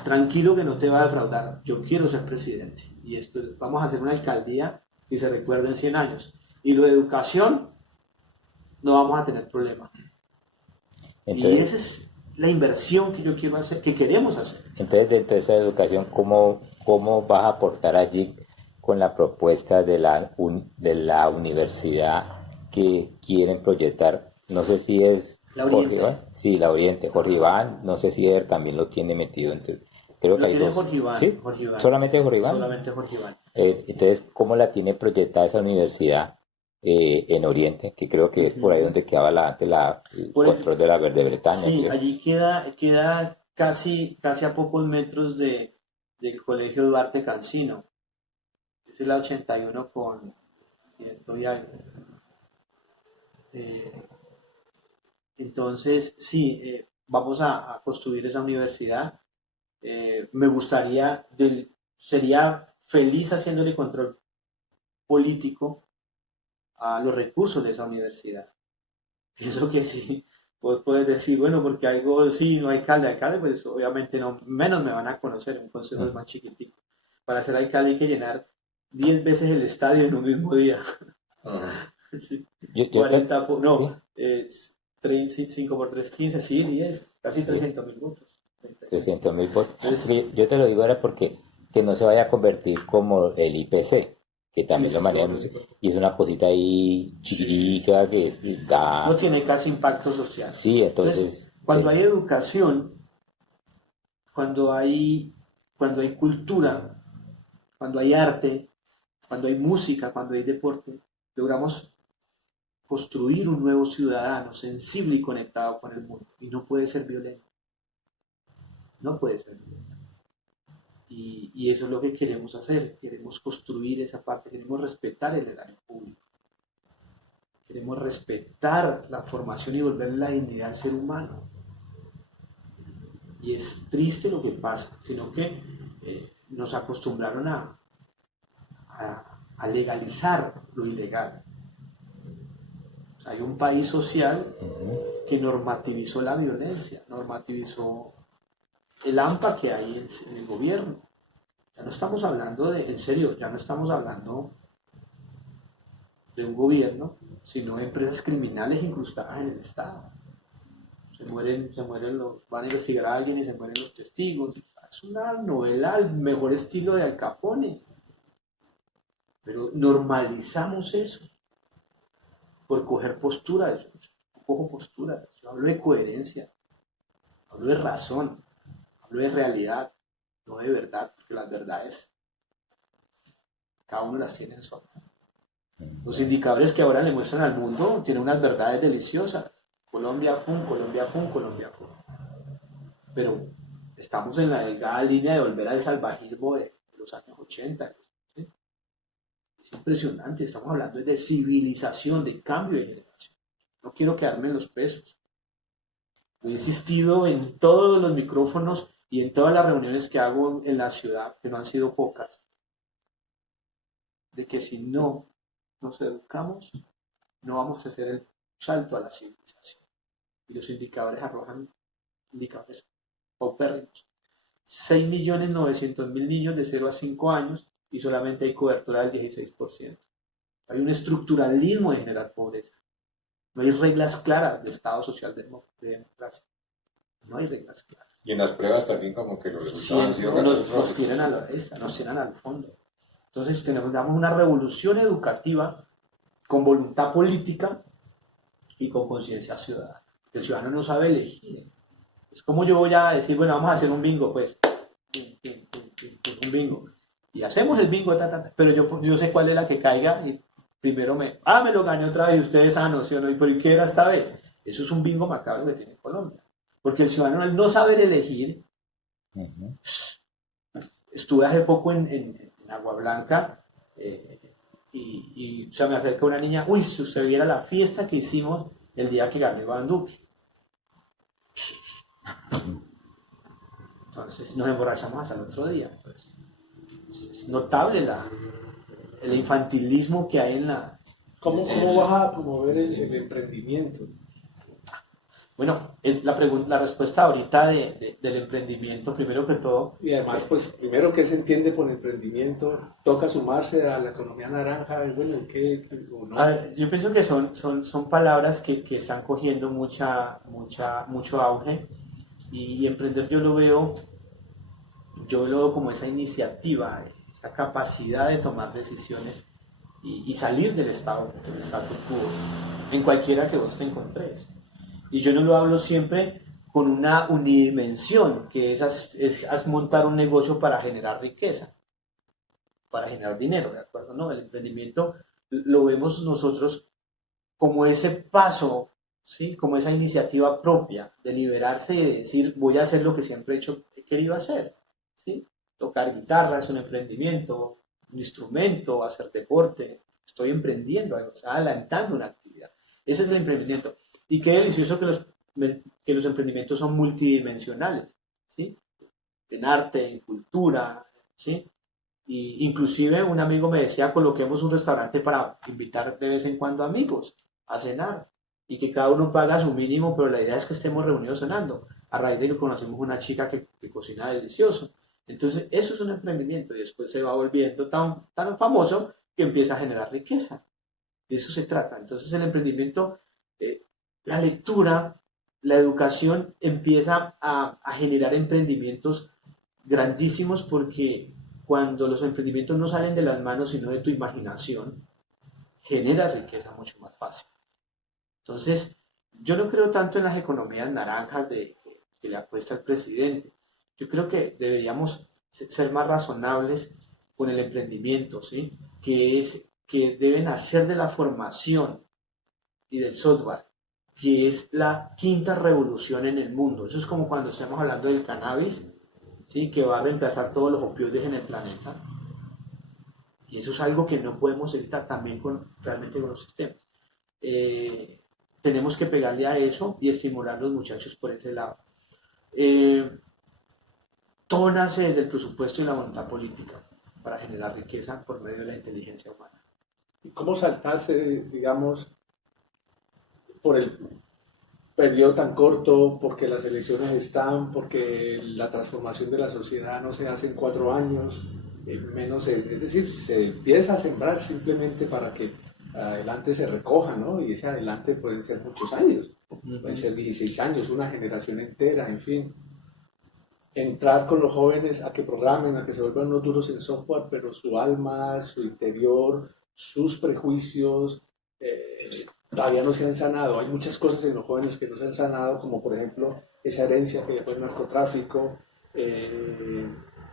tranquilo que no te va a defraudar, yo quiero ser presidente y vamos a hacer una alcaldía que se recuerde en 100 años. Y lo de educación, no vamos a tener problema. Entonces, y esa es la inversión que yo quiero hacer, que queremos hacer. Entonces, dentro de esa educación, ¿cómo vas a aportar allí con la propuesta de la universidad que quieren proyectar? No sé si es La Oriente. Jorge Iván. Sí, la Oriente. Jorge Iván, no sé si él también lo tiene metido. Entonces, creo que Lo hay tiene dos. Jorge Iván. ¿Sí? Jorge Iván. ¿Solamente Jorge Iván? Solamente Jorge Iván. Entonces, ¿cómo la tiene proyectada esa universidad en Oriente? Que creo que es por ahí donde quedaba el control de la Verde Bretaña. Sí, creo. allí queda casi a pocos metros del Colegio Duarte Cancino. Esa es la 81 con 100 y algo. Entonces, sí, vamos a construir esa universidad. Me gustaría, sería feliz haciéndole control político a los recursos de esa universidad. Pienso que sí, vos puedes decir, bueno, porque algo, sí, no hay alcalde, pues obviamente no, menos me van a conocer, un consejo es más chiquitico. Para ser alcalde hay que llenar 10 veces el estadio en un mismo día. Sí. 40, no, 5 por 3, 15, sí, 10, casi 300.000 votos. 300.000 votos. Entonces, Yo te lo digo ahora porque que no se vaya a convertir como el IPC, que también sí, lo manejan, y es una cosita ahí chiquitica que da... no tiene casi impacto social. Sí, entonces... cuando sí. hay educación, cuando hay cultura, cuando hay arte, cuando hay música, cuando hay deporte, logramos construir un nuevo ciudadano sensible y conectado con el mundo. Y no puede ser violento. No puede ser violento. Y eso es lo que queremos hacer, queremos construir esa parte, queremos respetar el erario público, queremos respetar la formación y volver la dignidad al ser humano. Y es triste lo que pasa, sino que nos acostumbraron a legalizar lo ilegal. O sea, hay un país social que normativizó la violencia, normativizó el AMPA que hay en el gobierno. Ya no estamos hablando de, en serio, ya no estamos hablando de un gobierno, sino de empresas criminales incrustadas en el Estado. Se mueren van a investigar a alguien y se mueren los testigos. Es una novela al mejor estilo de Al Capone. Pero normalizamos eso por coger postura. Yo cojo postura, yo hablo de coherencia, hablo de razón, hablo de realidad, no de verdad, porque las verdades cada uno las tiene en su mano. Los indicadores que ahora le muestran al mundo tienen unas verdades deliciosas. Colombia fun, Colombia fun, Colombia fun. Pero estamos en la delgada línea de volver al salvajismo de los años 80. ¿Sí? Es impresionante, estamos hablando de civilización, de cambio de generación. No quiero quedarme en los pesos. He insistido en todos los micrófonos y en todas las reuniones que hago en la ciudad, que no han sido pocas, de que si no nos educamos, no vamos a hacer el salto a la civilización. Y los indicadores arrojan indicadores paupérrimos. 6.900.000 niños de 0 a 5 años y solamente hay cobertura del 16%. Hay un estructuralismo de generar pobreza. No hay reglas claras de Estado social de democracia. No hay reglas claras. Y en las pruebas también como que los resultados han sido nos tienen nos tienen al fondo. Entonces damos una revolución educativa con voluntad política y con conciencia ciudadana. El ciudadano no sabe elegir. Es como yo voy a decir, bueno, vamos a hacer un bingo, pues. Un bingo. Y hacemos el bingo, pero yo sé cuál es la que caiga y primero me lo gané otra vez y ustedes no, ¿sí o no? ¿Y por qué era esta vez? Eso es un bingo macabro que tiene Colombia. Porque el ciudadano, al no saber elegir, estuve hace poco en Agua Blanca y se me acerca una niña, si usted viera la fiesta que hicimos el día que gané Iván Duque. Entonces nos emborrachamos hasta el otro día. Entonces, es notable el infantilismo que hay en la... ¿Cómo vas a promover el emprendimiento? Bueno, la respuesta ahorita del emprendimiento, primero que todo... Y además, pues, primero, ¿qué se entiende por emprendimiento? ¿Toca sumarse a la economía naranja? Bueno, ¿qué o no? A ver, yo pienso que son palabras que están cogiendo mucho auge y emprender yo lo veo como esa iniciativa, esa capacidad de tomar decisiones y salir del statu quo, en cualquiera que vos te encontres. Y yo no lo hablo siempre con una unidimensión, que es montar un negocio para generar riqueza, para generar dinero, ¿de acuerdo? No, el emprendimiento lo vemos nosotros como ese paso, ¿sí? Como esa iniciativa propia de liberarse y de decir, voy a hacer lo que siempre he querido hacer, ¿sí? Tocar guitarra es un emprendimiento, un instrumento, hacer deporte, estoy emprendiendo algo, estoy adelantando una actividad. Ese es el emprendimiento. Y qué delicioso que los emprendimientos son multidimensionales, ¿sí? En arte, en cultura, ¿sí? Y inclusive un amigo me decía, coloquemos un restaurante para invitar de vez en cuando amigos a cenar y que cada uno paga su mínimo, pero la idea es que estemos reunidos cenando. A raíz de ello conocimos una chica que cocina delicioso. Entonces eso es un emprendimiento y después se va volviendo tan famoso que empieza a generar riqueza. De eso se trata. Entonces el emprendimiento... la lectura, la educación empieza a generar emprendimientos grandísimos porque cuando los emprendimientos no salen de las manos sino de tu imaginación, genera riqueza mucho más fácil. Entonces, yo no creo tanto en las economías naranjas que le apuesta el presidente. Yo creo que deberíamos ser más razonables con el emprendimiento, ¿sí? Que deben hacer de la formación y del software, que es la quinta revolución en el mundo. Eso es como cuando estamos hablando del cannabis, ¿sí? Que va a reemplazar todos los opioides en el planeta. Y eso es algo que no podemos evitar también realmente con los sistemas. Tenemos que pegarle a eso y estimular a los muchachos por ese lado. Todo nace desde el presupuesto y la voluntad política para generar riqueza por medio de la inteligencia humana. ¿Y cómo saltarse, digamos, por el periodo tan corto, porque las elecciones están, porque la transformación de la sociedad no se hace en 4 años, es decir, se empieza a sembrar simplemente para que adelante se recoja, ¿no? Y ese adelante pueden ser muchos años, pueden ser 16 años, una generación entera, en fin. Entrar con los jóvenes a que programen, a que se vuelvan unos duros en software, pero su alma, su interior, sus prejuicios, todavía no se han sanado. Hay muchas cosas en los jóvenes que no se han sanado, como por ejemplo esa herencia que dejó el narcotráfico,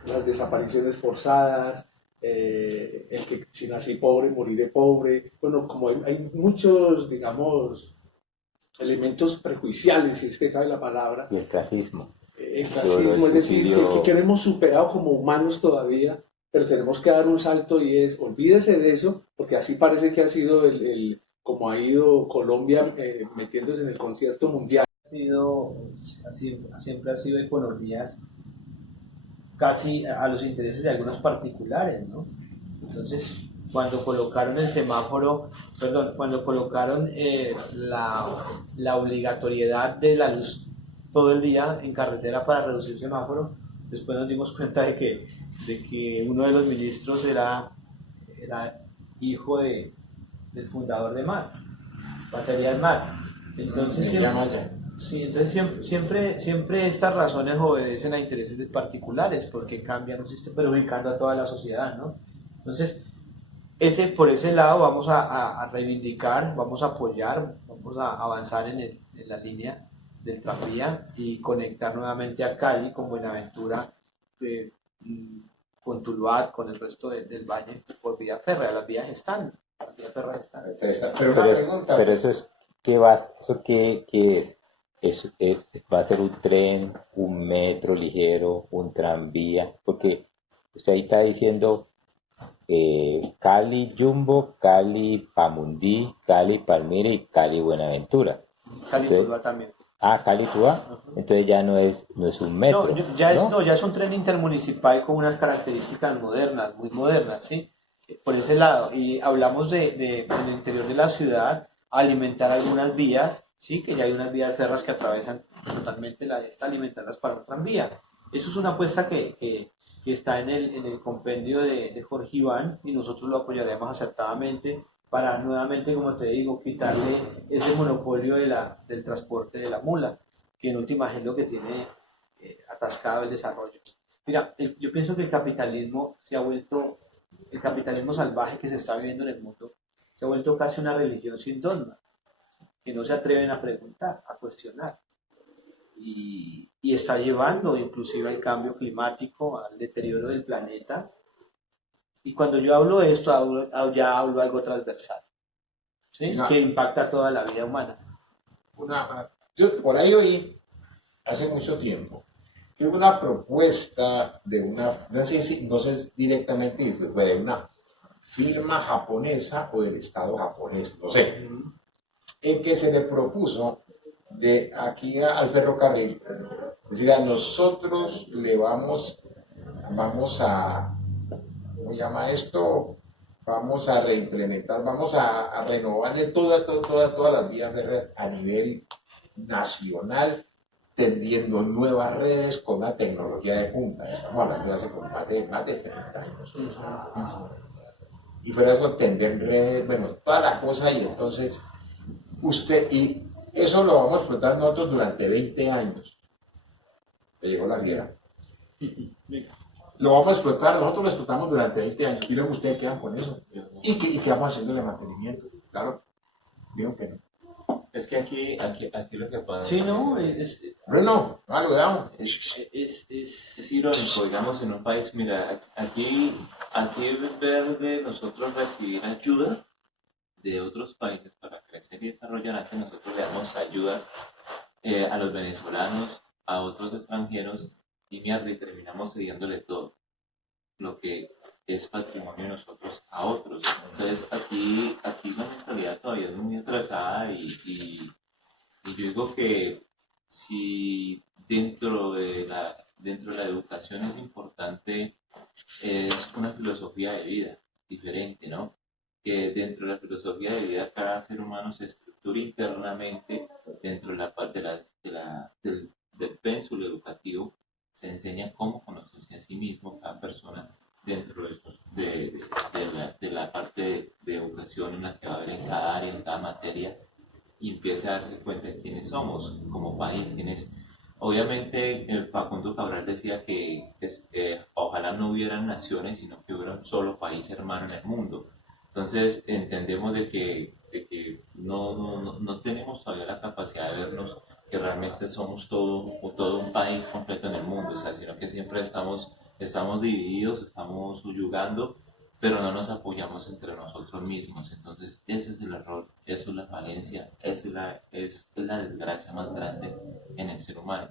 las desapariciones forzadas, el que si nací pobre, moriré pobre. Bueno, como hay muchos, digamos, elementos prejuiciales, si es que cabe la palabra. Y el clasismo. El clasismo, es decir, que hemos superado como humanos todavía, pero tenemos que dar un salto y es, olvídese de eso, porque así parece que ha sido como ha ido Colombia metiéndose en el concierto mundial. Siempre ha sido economías casi a los intereses de algunos particulares, ¿no? Entonces, cuando colocaron el semáforo, cuando colocaron la obligatoriedad de la luz todo el día en carretera para reducir el semáforo, después nos dimos cuenta de que uno de los ministros era hijo del fundador de MAR, Baterías MAR. Entonces, siempre estas razones obedecen a intereses de particulares porque cambian un sistema perjudicando a toda la sociedad, ¿no? Entonces, por ese lado vamos a reivindicar, vamos a apoyar, vamos a avanzar en la línea del tranvía y conectar nuevamente a Cali con Buenaventura, con Tuluá, con el resto del valle por vía férrea. Las vías están. Pero eso es, ¿eso qué es? ¿Va a ser un tren, un metro ligero, un tranvía? Porque usted ahí está diciendo Cali Jumbo, Cali Pamundí, Cali Palmira y Cali Buenaventura. Cali Tuluá también. Cali Tuluá. Entonces ya no es un metro. Ya es un tren intermunicipal con unas características modernas, muy modernas, ¿sí? Por ese lado. Y hablamos en el interior de la ciudad, alimentar algunas vías, ¿sí? Que ya hay unas vías férreas que atravesan totalmente la esta, alimentarlas para un tranvía. Eso es una apuesta que está en el compendio de Jorge Iván y nosotros lo apoyaremos acertadamente para nuevamente, como te digo, quitarle ese monopolio del transporte de la mula, que en última es lo que tiene atascado el desarrollo. Mira, yo pienso que el capitalismo salvaje que se está viviendo en el mundo, se ha vuelto casi una religión sin dogma, que no se atreven a preguntar, a cuestionar. Y está llevando inclusive al cambio climático, al deterioro del planeta. Y cuando yo hablo de esto, ya hablo algo transversal, ¿sí? Que impacta a toda la vida humana. Yo por ahí oí, hace mucho tiempo, que hubo una propuesta de no sé directamente, fue de una firma japonesa o del Estado japonés, no sé, en que se le propuso de aquí al ferrocarril, es decir, a nosotros le vamos a, ¿cómo llama esto? Vamos a reimplementar, vamos a renovarle todas las vías férreas a nivel nacional, tendiendo nuevas redes con la tecnología de punta. Estamos hablando de hace más de 30 años. Y fuera eso, tender redes, bueno, toda la cosa, y entonces y eso lo vamos a explotar nosotros durante 20 años. Me llegó la fiera. Lo vamos a explotar, nosotros lo explotamos durante 20 años. Y luego ustedes quedan con eso. ¿Y qué vamos haciéndole mantenimiento? Claro, digo que no. Es que aquí lo que pasa. Sí, no, Bueno, lo damos. Es irónico, digamos, en un país, mira, aquí en vez de nosotros recibir ayuda de otros países para crecer y desarrollar, antes nosotros le damos ayudas a los venezolanos, a otros extranjeros, y mierda, y terminamos cediéndole todo lo que es patrimonio de nosotros a otros. Entonces aquí la mentalidad todavía es muy atrasada y yo digo que si dentro de la educación es importante, es una filosofía de vida diferente, ¿no? Que dentro de la filosofía de vida cada ser humano se estructura internamente dentro de la parte del pénsul educativo, se enseña cómo conocerse a sí mismo cada persona dentro de la parte de educación en la que va a haber en cada área, en cada materia, y empiece a darse cuenta de quiénes somos como país, quiénes. Obviamente, Facundo Cabral decía que ojalá no hubieran naciones, sino que hubiera un solo país hermano en el mundo. Entonces, entendemos de que no tenemos todavía la capacidad de vernos que realmente somos todo un país completo en el mundo, o sea, sino que siempre estamos divididos, estamos subyugando, pero no nos apoyamos entre nosotros mismos. Entonces, ese es el error, eso es la falencia, es la desgracia más grande en el ser humano.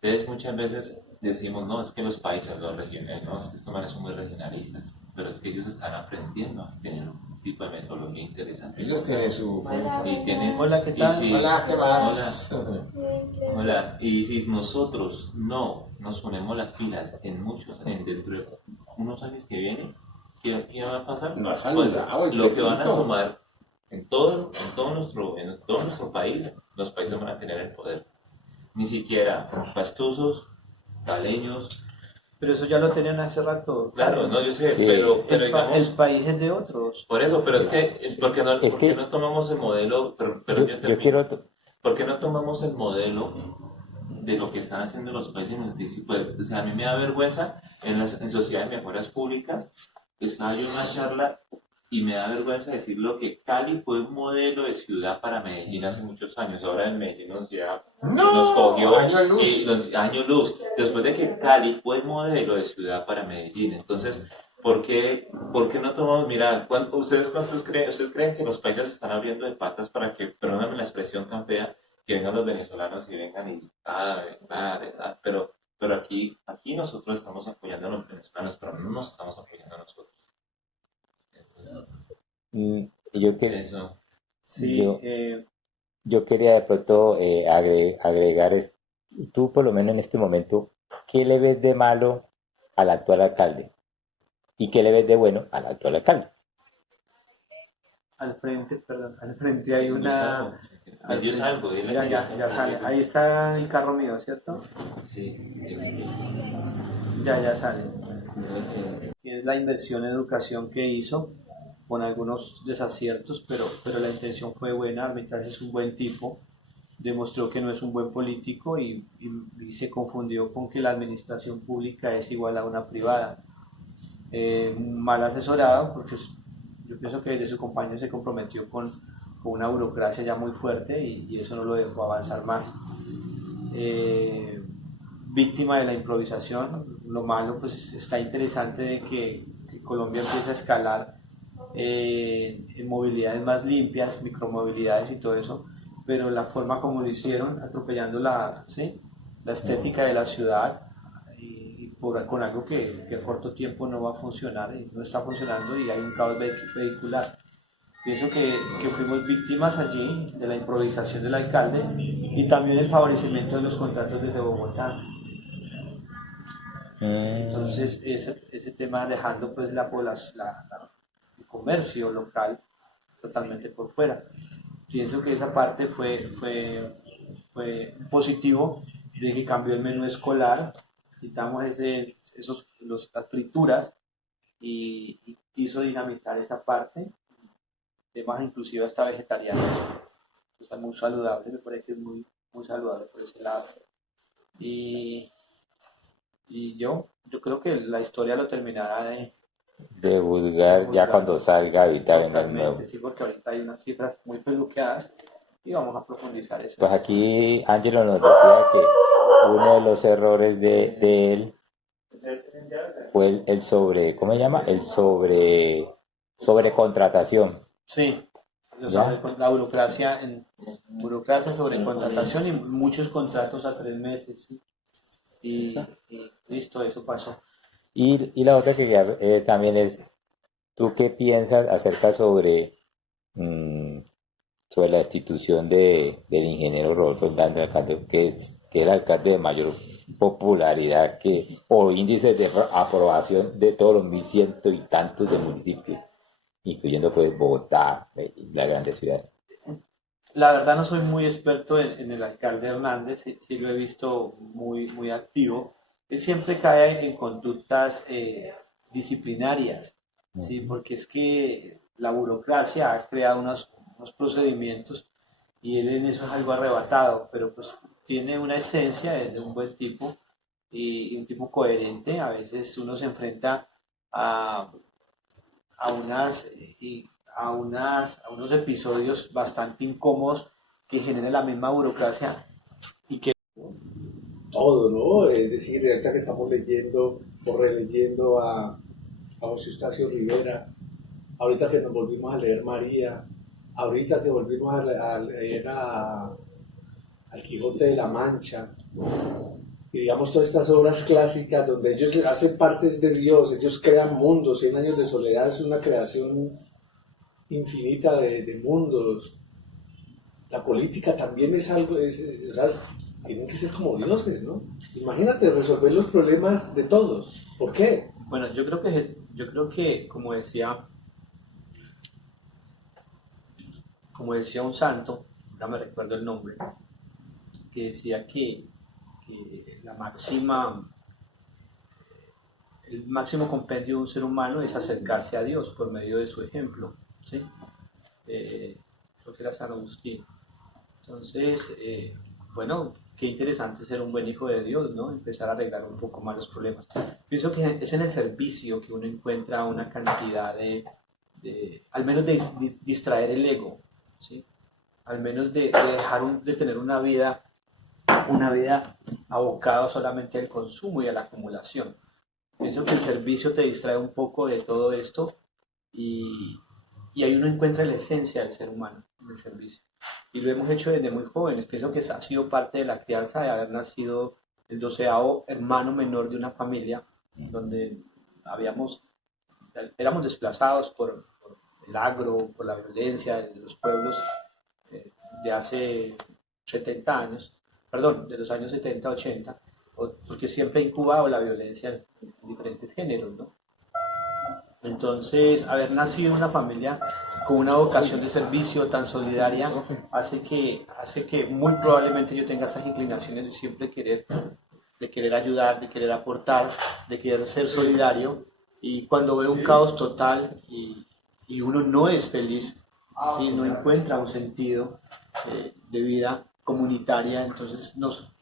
Entonces, muchas veces decimos, no, es que los países, los regionales, no, es que estos manes son muy regionalistas, pero es que ellos están aprendiendo a tener un tipo de metodología interesante. Ellos tienen su... Y tienen, Hola, ¿qué tal? Hola, ¿qué más? Hola, y si nosotros no nos ponemos las pilas dentro de unos años que vienen, ¿qué va a pasar? No ha Pues saludado el lo que van a Pepito. tomar en todo nuestro país, los países van a tener el poder. Ni siquiera pastusos, caleños, Pero eso ya lo tenían hace rato. claro, no, yo sé, Sí. pero El digamos, país es de otros. por eso, pero es que, ¿por qué no, Es por qué que no tomamos el modelo? Pero yo, yo yo termino. quiero, ¿Por qué no tomamos el modelo de lo que están haciendo los países y nos dice, pues, o sea, a mí me da vergüenza en sociedades de mejoras públicas, estaba yo en una charla y me da vergüenza decir lo que Cali fue un modelo de ciudad para Medellín hace muchos años, ahora en Medellín nos cogió años luz. y los años luz, después de que Cali fue el modelo de ciudad para Medellín. Entonces, ¿por qué no tomamos, mira, ustedes creen que los países se están abriendo de patas para que, perdóname la expresión tan fea, que vengan los venezolanos y vengan y pero aquí nosotros estamos apoyando a los venezolanos, pero no nos estamos apoyando a nosotros. yo, que- Eso. Sí, yo, yo quería de pronto agregar, tú por lo menos en este momento, ¿qué le ves de malo al actual alcalde? ¿Y qué le ves de bueno al actual alcalde? al frente hay una... Yo salgo. Ya sale. Ahí está el carro mío, ¿cierto? Sí. Ya sale. Es la inversión en educación que hizo, con algunos desaciertos, pero la intención fue buena. Armitage es un buen tipo, demostró que no es un buen político y se confundió con que la administración pública es igual a una privada. Mal asesorado, porque yo pienso que desde su compañero se comprometió con una burocracia ya muy fuerte y eso no lo dejó avanzar más. Víctima de la improvisación, lo malo pues está interesante de que Colombia empiece a escalar en movilidades más limpias, micromovilidades y todo eso, pero la forma como lo hicieron, atropellando la estética de la ciudad con algo que a corto tiempo no va a funcionar, y no está funcionando y hay un caos vehicular. Pienso que fuimos víctimas allí de la improvisación del alcalde y también el favorecimiento de los contratos desde Bogotá. Entonces ese tema dejando pues el comercio local totalmente por fuera. Pienso que esa parte fue positivo de que cambió el menú escolar, quitamos las frituras y quiso dinamizar esa parte, temas inclusive hasta vegetariano, está muy saludable, me parece que es muy, muy saludable por ese lado. Y yo creo que la historia lo terminará De juzgar ya cuando salga Habitar en el nuevo. sí, porque ahorita hay unas cifras muy peluqueadas y vamos a profundizar eso. Pues aquí Ángelo nos decía que uno de los errores de él fue el sobre, ¿cómo se llama? El sobrecontratación. Sí, ¿Ya? la burocracia sobre contratación y muchos contratos a 3 meses. ¿Sí? y listo, eso pasó. Y la otra que quería, también es, ¿tú qué piensas acerca mm, sobre la destitución del ingeniero Rodolfo Hernández, alcalde, que era el alcalde de mayor popularidad o índices de aprobación de todos los 1.100 y tantos de municipios, incluyendo pues Bogotá, y las grandes ciudades? La verdad no soy muy experto en el alcalde Hernández, sí lo he visto muy activo. Él siempre cae en conductas disciplinarias, ¿sí? Porque es que la burocracia ha creado unos procedimientos y él en eso es algo arrebatado, pero pues tiene una esencia de un buen tipo y un tipo coherente. A veces uno se enfrenta a, a unas, a unos episodios bastante incómodos que genera la misma burocracia y que Todo, ¿no? Es decir, ahorita que estamos leyendo o releyendo a José Eustacio Rivera, ahorita que nos volvimos a leer María, ahorita que volvimos a leer al Quijote de la Mancha, y digamos todas estas obras clásicas donde ellos hacen partes de Dios, ellos crean mundos. 100 años de soledad es una creación infinita de mundos. La política también es algo, o sea, tienen que ser como dioses, ¿no? Imagínate resolver los problemas de todos. ¿Por qué? bueno, yo creo que como decía un santo, no me recuerdo el nombre, que decía que el máximo compendio de un ser humano es acercarse a Dios por medio de su ejemplo, ¿sí? Creo que era San Agustín. Entonces, bueno, qué interesante ser un buen hijo de Dios, ¿no? Empezar a arreglar un poco más los problemas. Pienso que es en el servicio que uno encuentra una cantidad al menos de distraer el ego, ¿sí? Al menos de dejar de tener una vida abocada solamente al consumo y a la acumulación. Pienso que el servicio te distrae un poco de todo esto y ahí uno encuentra la esencia del ser humano en el servicio. Y lo hemos hecho desde muy jóvenes. Pienso que ha sido parte de la crianza de haber nacido el 12º hermano menor de una familia donde éramos desplazados por el agro, por la violencia de los pueblos de hace 70 años, perdón, de los años 70, 80, porque siempre ha incubado la violencia en diferentes géneros, ¿no? Entonces, haber nacido en una familia con una vocación de servicio tan solidaria hace que muy probablemente yo tenga esas inclinaciones de siempre querer ayudar, de querer aportar, de querer ser solidario. Y cuando veo un caos total y uno no es feliz, ¿sí? No encuentra un sentido de vida comunitaria, entonces nos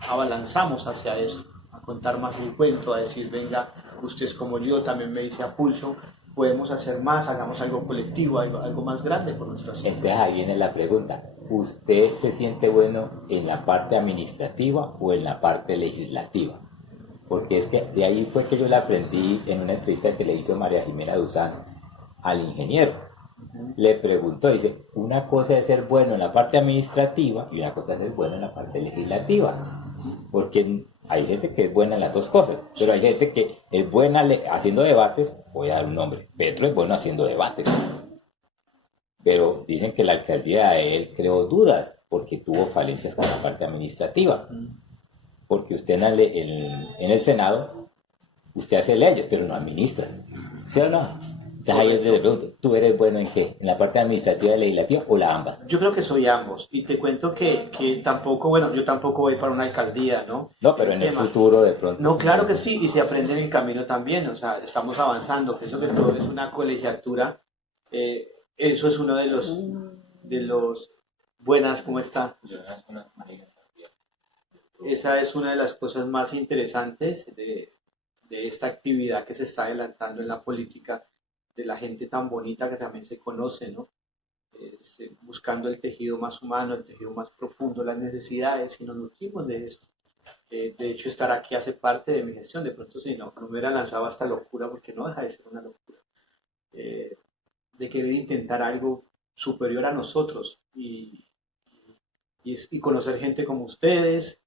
abalanzamos hacia eso, a contar más el cuento, a decir, venga, usted es como yo, también me dice a pulso, podemos hacer más, hagamos algo colectivo, algo más grande por nuestra sociedad. Entonces ahí viene la pregunta, ¿usted se siente bueno en la parte administrativa o en la parte legislativa? Porque es que de ahí fue que yo la aprendí en una entrevista que le hizo María Jimena Duzán al ingeniero. Le preguntó, dice, una cosa es ser bueno en la parte administrativa y una cosa es ser bueno en la parte legislativa. Porque hay gente que es buena en las dos cosas, pero hay gente que es buena haciendo debates, voy a dar un nombre, Petro es bueno haciendo debates. Pero dicen que la alcaldía de él creó dudas porque tuvo falencias con la parte administrativa. Porque usted en el Senado, usted hace leyes, pero no administra. ¿Sí o no? Entonces ahí es donde le pregunto, ¿tú eres bueno en qué? ¿En la parte administrativa y legislativa o la ambas? Yo creo que soy ambos y te cuento que tampoco, bueno, yo tampoco voy para una alcaldía, ¿no? No, pero en el futuro de pronto. No, claro que sí, y se aprende en el camino también, o sea, estamos avanzando, pienso que todo es una colegiatura, eso es uno de los buenas, ¿cómo está? Esa es una de las cosas más interesantes de esta actividad que se está adelantando en la política, de la gente tan bonita que también se conoce, ¿no? Buscando el tejido más humano, el tejido más profundo, las necesidades, y nos nutrimos de eso. De hecho, estar aquí hace parte de mi gestión. De pronto, si no me hubiera lanzado a esta locura, porque no deja de ser una locura, de querer intentar algo superior a nosotros y conocer gente como ustedes,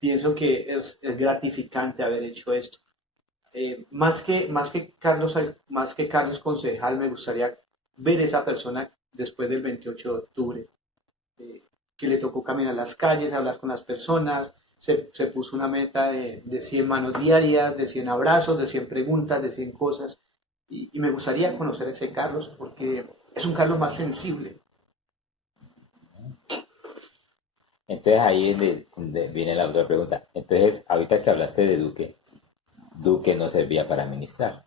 pienso que es gratificante haber hecho esto. Más que Carlos concejal, me gustaría ver esa persona después del 28 de octubre, que le tocó caminar las calles, hablar con las personas, se puso una meta de 100 manos diarias, de 100 abrazos, de 100 preguntas, de 100 cosas, y me gustaría conocer a ese Carlos porque es un Carlos más sensible. Entonces ahí es donde viene la otra pregunta. Entonces, ahorita que hablaste de Duque, Duque no servía para administrar.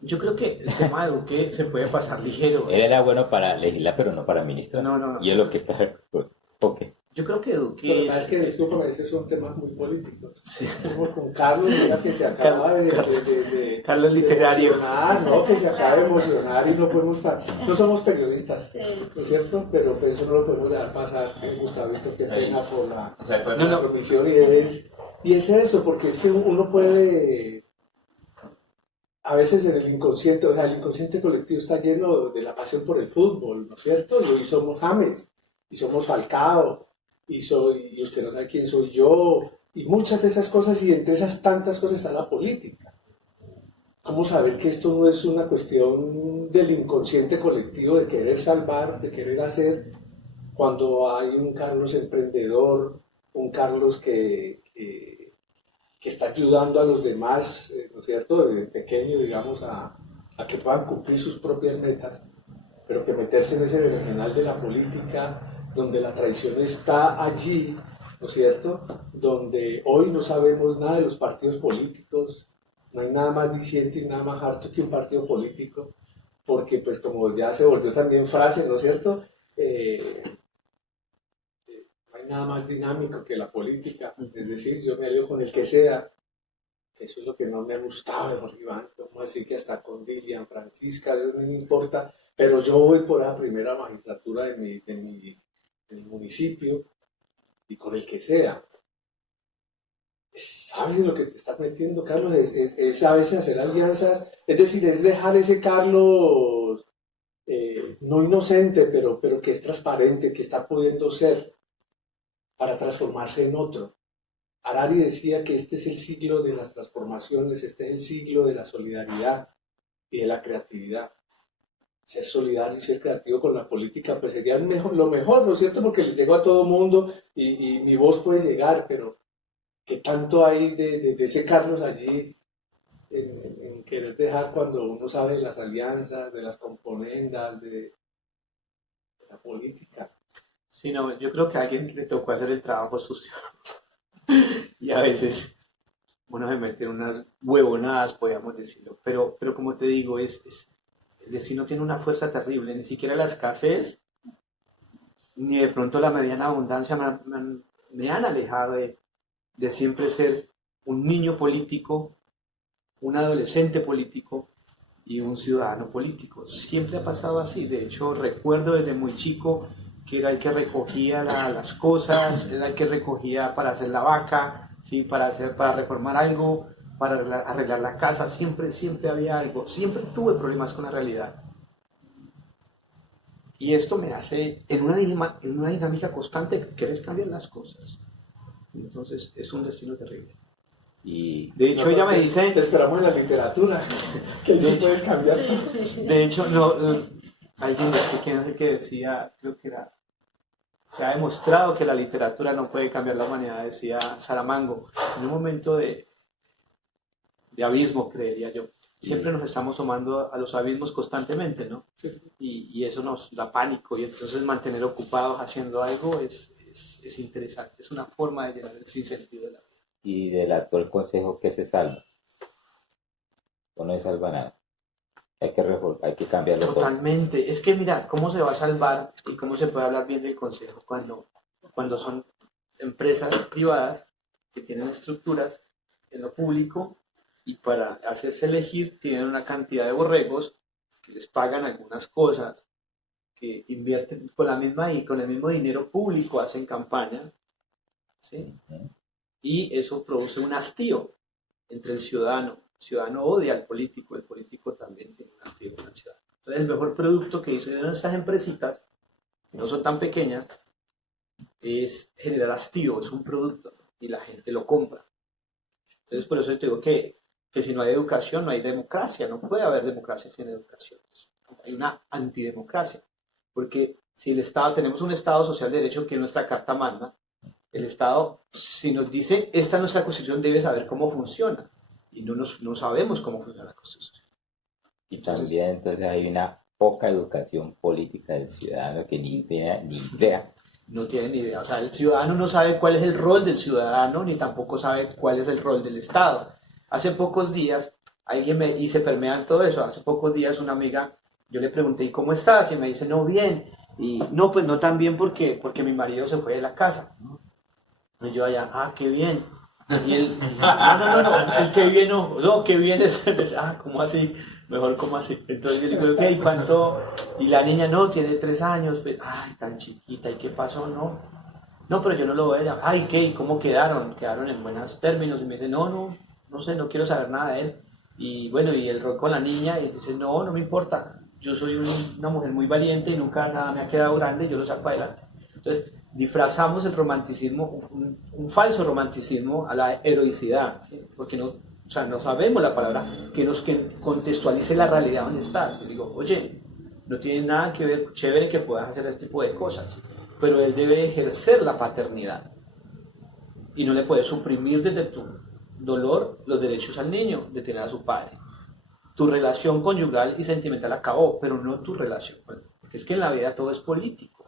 Yo creo que el tema de Duque se puede pasar ligero. Él era bueno para legislar, pero no para administrar. No. Y es lo que está... ¿Por qué? Yo creo que Duque... Lo que pasa es que disculpa, esos son temas muy políticos. Sí. Somos con Carlos, mira que se acaba de Carlos literario. emocionar, ¿no? Que se acaba de emocionar y no podemos... No somos periodistas, ¿no es cierto? Pero eso no lo podemos dejar pasar. Gustavito, qué pena por la O sea, No. transmisión. Y es eso, porque es que uno puede... A veces en el inconsciente, o sea, el inconsciente colectivo está lleno de la pasión por el fútbol, ¿no es cierto? Y hoy somos James, y somos Falcao, y usted no sabe quién soy yo, y muchas de esas cosas, y entre esas tantas cosas está la política. ¿Cómo saber que esto no es una cuestión del inconsciente colectivo, de querer salvar, de querer hacer, cuando hay un Carlos emprendedor, un Carlos que está ayudando a los demás, ¿no es cierto?, de pequeño, digamos, a que puedan cumplir sus propias metas, pero que meterse en ese berenjenal de la política, donde la traición está allí, ¿no es cierto?, donde hoy no sabemos nada de los partidos políticos, no hay nada más diciente y nada más harto que un partido político, porque pues como ya se volvió también frase, ¿no es cierto?, no hay nada más dinámico que la política, es decir, yo me alío con el que sea. Eso es lo que no me ha gustado de Jorge Iván, vamos a decir que hasta con Dilian, Francisca, no me importa, pero yo voy por la primera magistratura de mi municipio y con el que sea. ¿Sabes lo que te estás metiendo, Carlos? Es a veces hacer alianzas, es decir, es dejar ese Carlos no inocente, pero que es transparente, que está pudiendo ser para transformarse en otro. Harari decía que este es el siglo de las transformaciones, este es el siglo de la solidaridad y de la creatividad. Ser solidario y ser creativo con la política pues sería lo mejor, ¿no es cierto? Porque le llegó a todo mundo y mi voz puede llegar, pero ¿qué tanto hay de ese Carlos allí en querer dejar cuando uno sabe de las alianzas, de las componendas, de la política? Sí, no, yo creo que a alguien le tocó hacer el trabajo sucio. Y a veces uno se mete en unas huevonadas, podríamos decirlo. Pero como te digo, el destino tiene una fuerza terrible. Ni siquiera la escasez, ni de pronto la mediana abundancia me han alejado de siempre ser un niño político, un adolescente político y un ciudadano político. Siempre ha pasado así. De hecho, recuerdo desde muy chico que era el que recogía las cosas, era el que recogía para hacer la vaca, ¿sí? para reformar algo, para arreglar la casa, siempre había algo, siempre tuve problemas con la realidad. Y esto me hace, en una dinámica constante, querer cambiar las cosas. Entonces, es un destino terrible. Y De hecho, ella me dice... Te esperamos en la literatura, que ahí sí puedes cambiar. De hecho, alguien que decía, creo que era, se ha demostrado que la literatura no puede cambiar la humanidad, decía Saramago, en un momento de abismo, creería yo. Siempre nos estamos sumando a los abismos constantemente, ¿no? Y eso nos da pánico, y entonces mantener ocupados haciendo algo es interesante, es una forma de llenar el sinsentido de la vida. y del actual consejo, ¿qué se salva? O no se salva nada. Hay que cambiarlo todo. Totalmente. Es que mira, ¿cómo se va a salvar y cómo se puede hablar bien del consejo cuando son empresas privadas que tienen estructuras en lo público y para hacerse elegir tienen una cantidad de borregos que les pagan algunas cosas, que invierten con el mismo dinero público, hacen campaña, ¿sí? Y eso produce un hastío entre el ciudadano. El ciudadano odia al político, el político también tiene un hastío con el ciudadano. Entonces, el mejor producto que hicieron estas empresitas, que no son tan pequeñas, es generar hastío, es un producto. y la gente lo compra. Entonces, por eso te digo que si no hay educación, no hay democracia. No puede haber democracia sin educación. Hay una antidemocracia. Porque si el Estado, tenemos un Estado social de derecho que nuestra Carta manda, el Estado, si nos dice, esta es nuestra Constitución, debe saber cómo funciona. Y no sabemos cómo funciona la Constitución. Y también entonces hay una poca educación política del ciudadano que ni idea. No tiene ni idea. O sea, el ciudadano no sabe cuál es el rol del ciudadano, ni tampoco sabe cuál es el rol del Estado. Hace pocos días, y se permea en todo eso, hace pocos días una amiga, yo le pregunté, ¿y cómo estás? Y me dice, no, bien. Y no, pues no tan bien porque mi marido se fue de la casa. Y yo allá, qué bien. Y él, no, el que bien no, qué bien es, ¿cómo así? Mejor, ¿cómo así? Entonces yo le digo, ¿qué? ¿Y cuánto? Y la niña, no, tiene 3 años, pues, tan chiquita, ¿y qué pasó? No, pero yo no lo veo. ¿Qué? ¿Y cómo quedaron? Quedaron en buenos términos. Y me dice, no sé, no quiero saber nada de él. Y bueno, y el rol con la niña, y dice, no me importa. Yo soy una mujer muy valiente y nunca nada me ha quedado grande, yo lo saco adelante. Entonces, disfrazamos el romanticismo, un falso romanticismo a la heroicidad, ¿sí? Porque no sabemos la palabra que contextualice la realidad donde está. Yo digo, oye, no tiene nada que ver, chévere que puedas hacer este tipo de cosas, pero él debe ejercer la paternidad y no le puedes suprimir desde tu dolor los derechos al niño de tener a su padre. Tu relación conyugal y sentimental acabó, pero no tu relación, porque es que en la vida todo es político.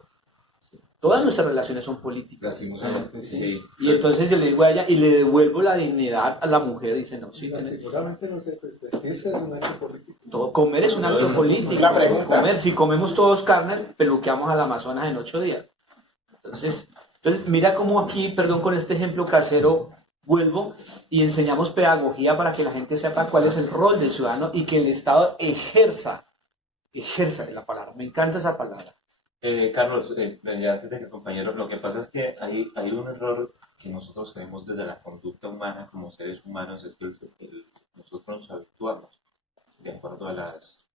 Todas nuestras relaciones son políticas. Lastimosamente, sí. Y entonces yo le digo a ella y le devuelvo la dignidad a la mujer. Dice, no, sí, Lastimosamente no sé, vestirse es un acto político. todo, comer es un acto político. La pregunta. Si comemos todos carnes, peluqueamos al Amazonas en 8 días. Entonces mira cómo aquí, perdón, con este ejemplo casero, vuelvo y enseñamos pedagogía para que la gente sepa cuál es el rol del ciudadano y que el Estado ejerza la palabra. Me encanta esa palabra. Carlos, ya antes de que compañero, lo que pasa es que hay un error que nosotros tenemos desde la conducta humana como seres humanos, es que nosotros nos habituamos de acuerdo a nuestros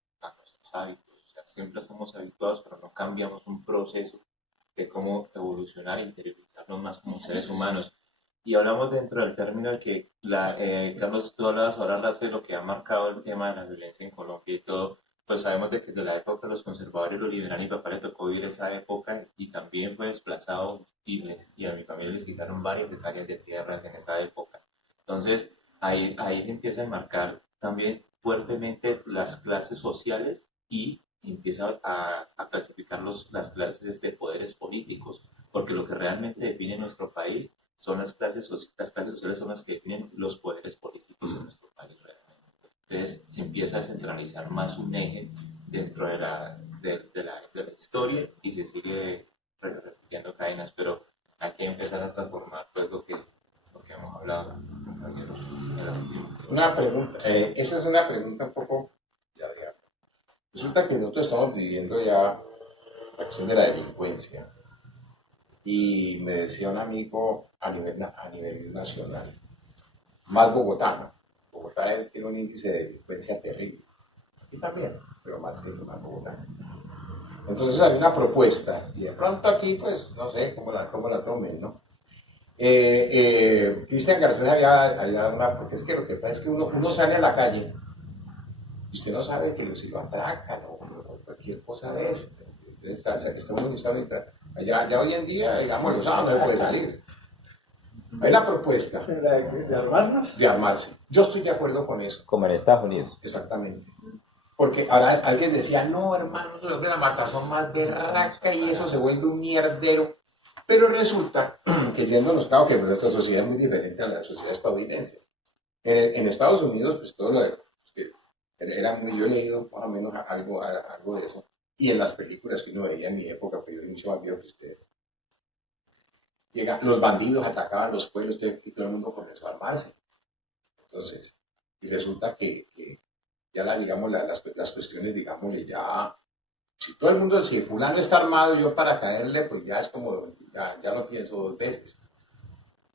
hábitos. O sea, siempre estamos habituados, pero no cambiamos un proceso de cómo evolucionar e interiorizarnos más como seres humanos. Y hablamos dentro del término de que, Carlos, tú hablabas ahora de lo que ha marcado el tema de la violencia en Colombia y todo. Pues sabemos de que de la época de los conservadores lo liberales, mi papá le tocó vivir esa época y también fue desplazado y a mi familia les quitaron varias hectáreas de tierras en esa época. Entonces ahí se empieza a marcar también fuertemente las clases sociales y empieza a clasificar las clases de poderes políticos, porque lo que realmente define nuestro país son las clases sociales son las que definen los poderes políticos de nuestro país realmente. Entonces se empieza a centralizar más un eje dentro de la historia y se sigue repitiendo cadenas, pero hay que empezar a transformar pues, lo que hemos hablado, compañeros, en la última. Una pregunta, esa es una pregunta un poco larga. Resulta que nosotros estamos viviendo ya la cuestión de la delincuencia y me decía un amigo a nivel nacional, más Bogotá, Bogotá tiene un índice de delincuencia terrible. Aquí también, pero más Bogotá. Entonces hay una propuesta, y de pronto aquí, pues, no sé cómo la tomen, ¿no? Cristian Garcés había dado una, porque es que lo que pasa es que uno sale a la calle y usted no sabe que si lo atracan o cualquier cosa de eso. Entonces, o sea, que está muy allá hoy en día, digamos, los sábados no se puede salir. Hay la propuesta ¿De armarnos? de armarse. Yo estoy de acuerdo con eso. Como en Estados Unidos. Exactamente. Porque ahora alguien decía, no, hermanos, los de la matazón más berraca y eso se vuelve un mierdero. Pero resulta que yéndonos, claro que nuestra sociedad es muy diferente a la sociedad estadounidense. En Estados Unidos, pues todo lo de, era muy, yo he leído más o menos algo de eso. Y en las películas que uno veía en mi época, pues yo era mucho más viejo que ustedes. Los bandidos atacaban los pueblos y todo el mundo comenzó a armarse. Entonces, y resulta que ya digamos, las cuestiones, digámosle, ya, si todo el mundo, si fulano está armado, yo para caerle, pues ya es como, ya no pienso 2 veces.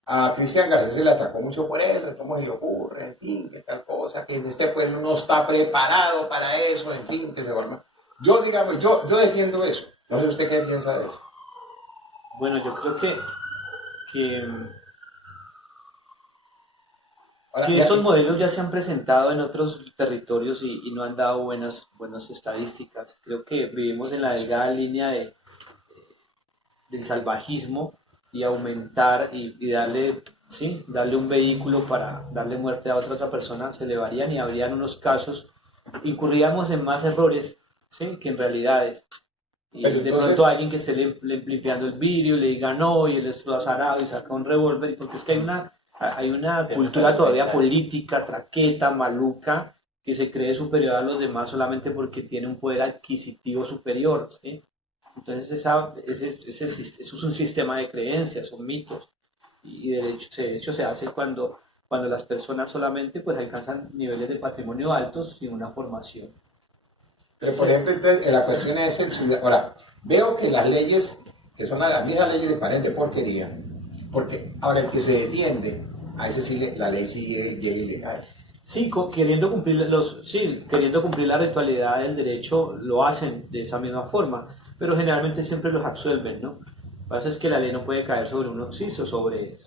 A Cristian Garcés se le atacó mucho por eso, cómo se le ocurre, en fin, qué tal cosa, que en este pueblo no está preparado para eso, en fin, que se forma. Yo, digamos, yo defiendo eso. No sé usted qué piensa de eso. Bueno, yo creo que Ahora, Que esos modelos ya se han presentado en otros territorios y no han dado buenas estadísticas. Creo que vivimos en la delgada línea del salvajismo y aumentar y darle, ¿sí? Darle un vehículo para darle muerte a otra persona, se elevarían y habrían unos casos, incurríamos en más errores, ¿sí? Que en realidades. Y Pero de entonces- pronto alguien que esté limpiando el vidrio le diga no y él es todo azarado y saca un revólver, porque es que hay una cultura todavía política, traqueta, maluca, que se cree superior a los demás solamente porque tiene un poder adquisitivo superior, ¿sí? Entonces eso es un sistema de creencias, son mitos. Y de hecho se hace cuando las personas solamente pues alcanzan niveles de patrimonio altos sin una formación. Pero, por ejemplo, entonces, la cuestión es el ciudad. Ahora, veo que las leyes, que son las mismas leyes de parente porquería, porque ahora el que se defiende, a ese sí la ley sigue, llega y le cae. Sí, queriendo cumplir la ritualidad del derecho, lo hacen de esa misma forma, pero generalmente siempre los absuelven, ¿no? Lo que pasa es que la ley no puede caer sobre un occiso, sobre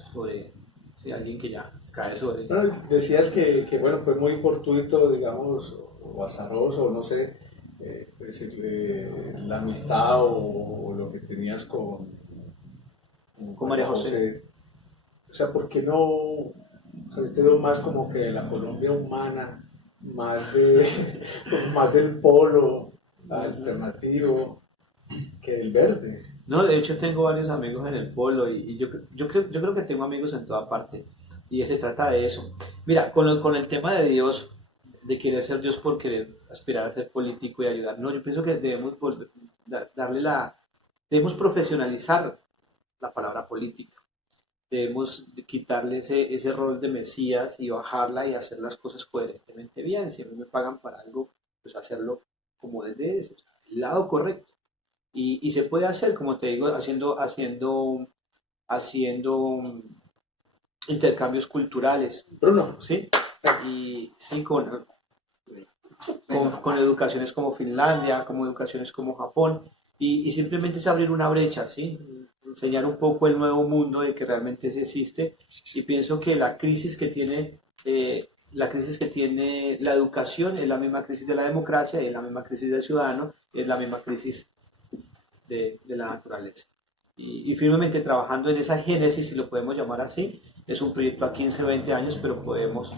sí, alguien que ya cae sobre ella. Bueno, decías que, bueno, fue muy fortuito, digamos, o azaroso, no sé, pues, la amistad o lo que tenías con María José. O sea, ¿por qué no? O sea, yo te veo más como que la Colombia humana, más más del polo alternativo que del verde. No, de hecho tengo varios amigos en el polo y yo creo que tengo amigos en toda parte y se trata de eso. Mira, con el tema de Dios, de querer ser Dios por querer aspirar a ser político y ayudar, no, yo pienso que debemos debemos profesionalizar la palabra política, debemos quitarle ese rol de Mesías y bajarla y hacer las cosas coherentemente bien. Si a mí me pagan para algo, pues hacerlo como desde el lado correcto. Y se puede hacer, como te digo, haciendo intercambios culturales, Bruno, ¿sí? Y sí, con educaciones como Finlandia, como educaciones como Japón, y simplemente es abrir una brecha, ¿sí? Enseñar un poco el nuevo mundo de que realmente sí existe, y pienso que la crisis que tiene la educación es la misma crisis de la democracia, es la misma crisis del ciudadano, es la misma crisis de la naturaleza. Y firmemente trabajando en esa génesis, si lo podemos llamar así, es un proyecto a 15, 20 años, pero podemos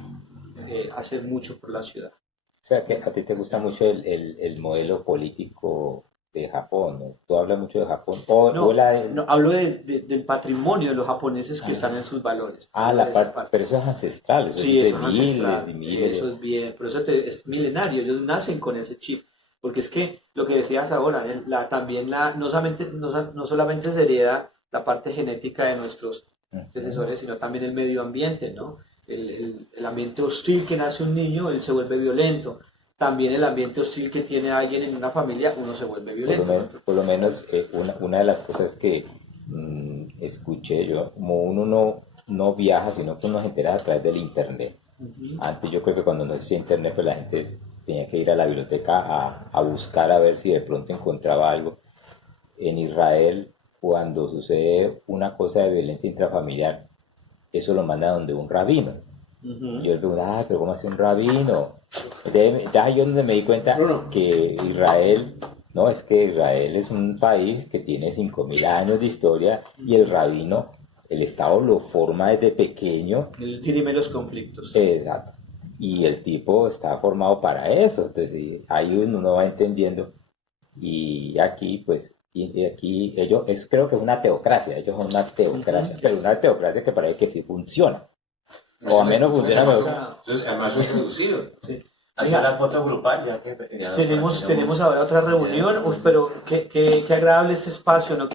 hacer mucho por la ciudad. O sea, que a ti te gusta mucho el modelo político de Japón, ¿no? Tú hablas mucho de Japón. No, hablo del patrimonio de los japoneses que están en sus valores. La parte, pero eso es ancestral, eso Sí, es eso de es miles, ancestral, de miles. eso es bien, por eso es milenario, ellos nacen con ese chip, porque es que lo que decías ahora, no solamente se hereda la parte genética de nuestros antecesores, sino también el medio ambiente, ¿no? El ambiente hostil que nace un niño, él se vuelve violento. También el ambiente hostil que tiene alguien en una familia, uno se vuelve violento. Por lo menos una de las cosas que escuché yo, como uno no viaja, sino que uno se entera a través del internet. Antes yo creo que cuando no existía internet, pues la gente tenía que ir a la biblioteca a buscar a ver si de pronto encontraba algo. En Israel, cuando sucede una cosa de violencia intrafamiliar, eso lo manda donde un rabino. Y yo le pregunto, pero ¿cómo hace un rabino? Entonces ahí yo donde me di cuenta que Israel, no, es que Israel es un país que tiene 5.000 años de historia y el rabino, el Estado lo forma desde pequeño. Él dirime los conflictos. Exacto. Y el tipo está formado para eso. Entonces ahí uno va entendiendo. Y aquí, pues, aquí ellos, creo que es una teocracia. Ellos son una teocracia, pero una teocracia que parece que sí funciona. O al menos funciona mejor. Entonces, además es reducido. Sí. Hacer la foto grupal, ya que Tenemos ahora otra reunión, pero qué agradable este espacio, ¿no?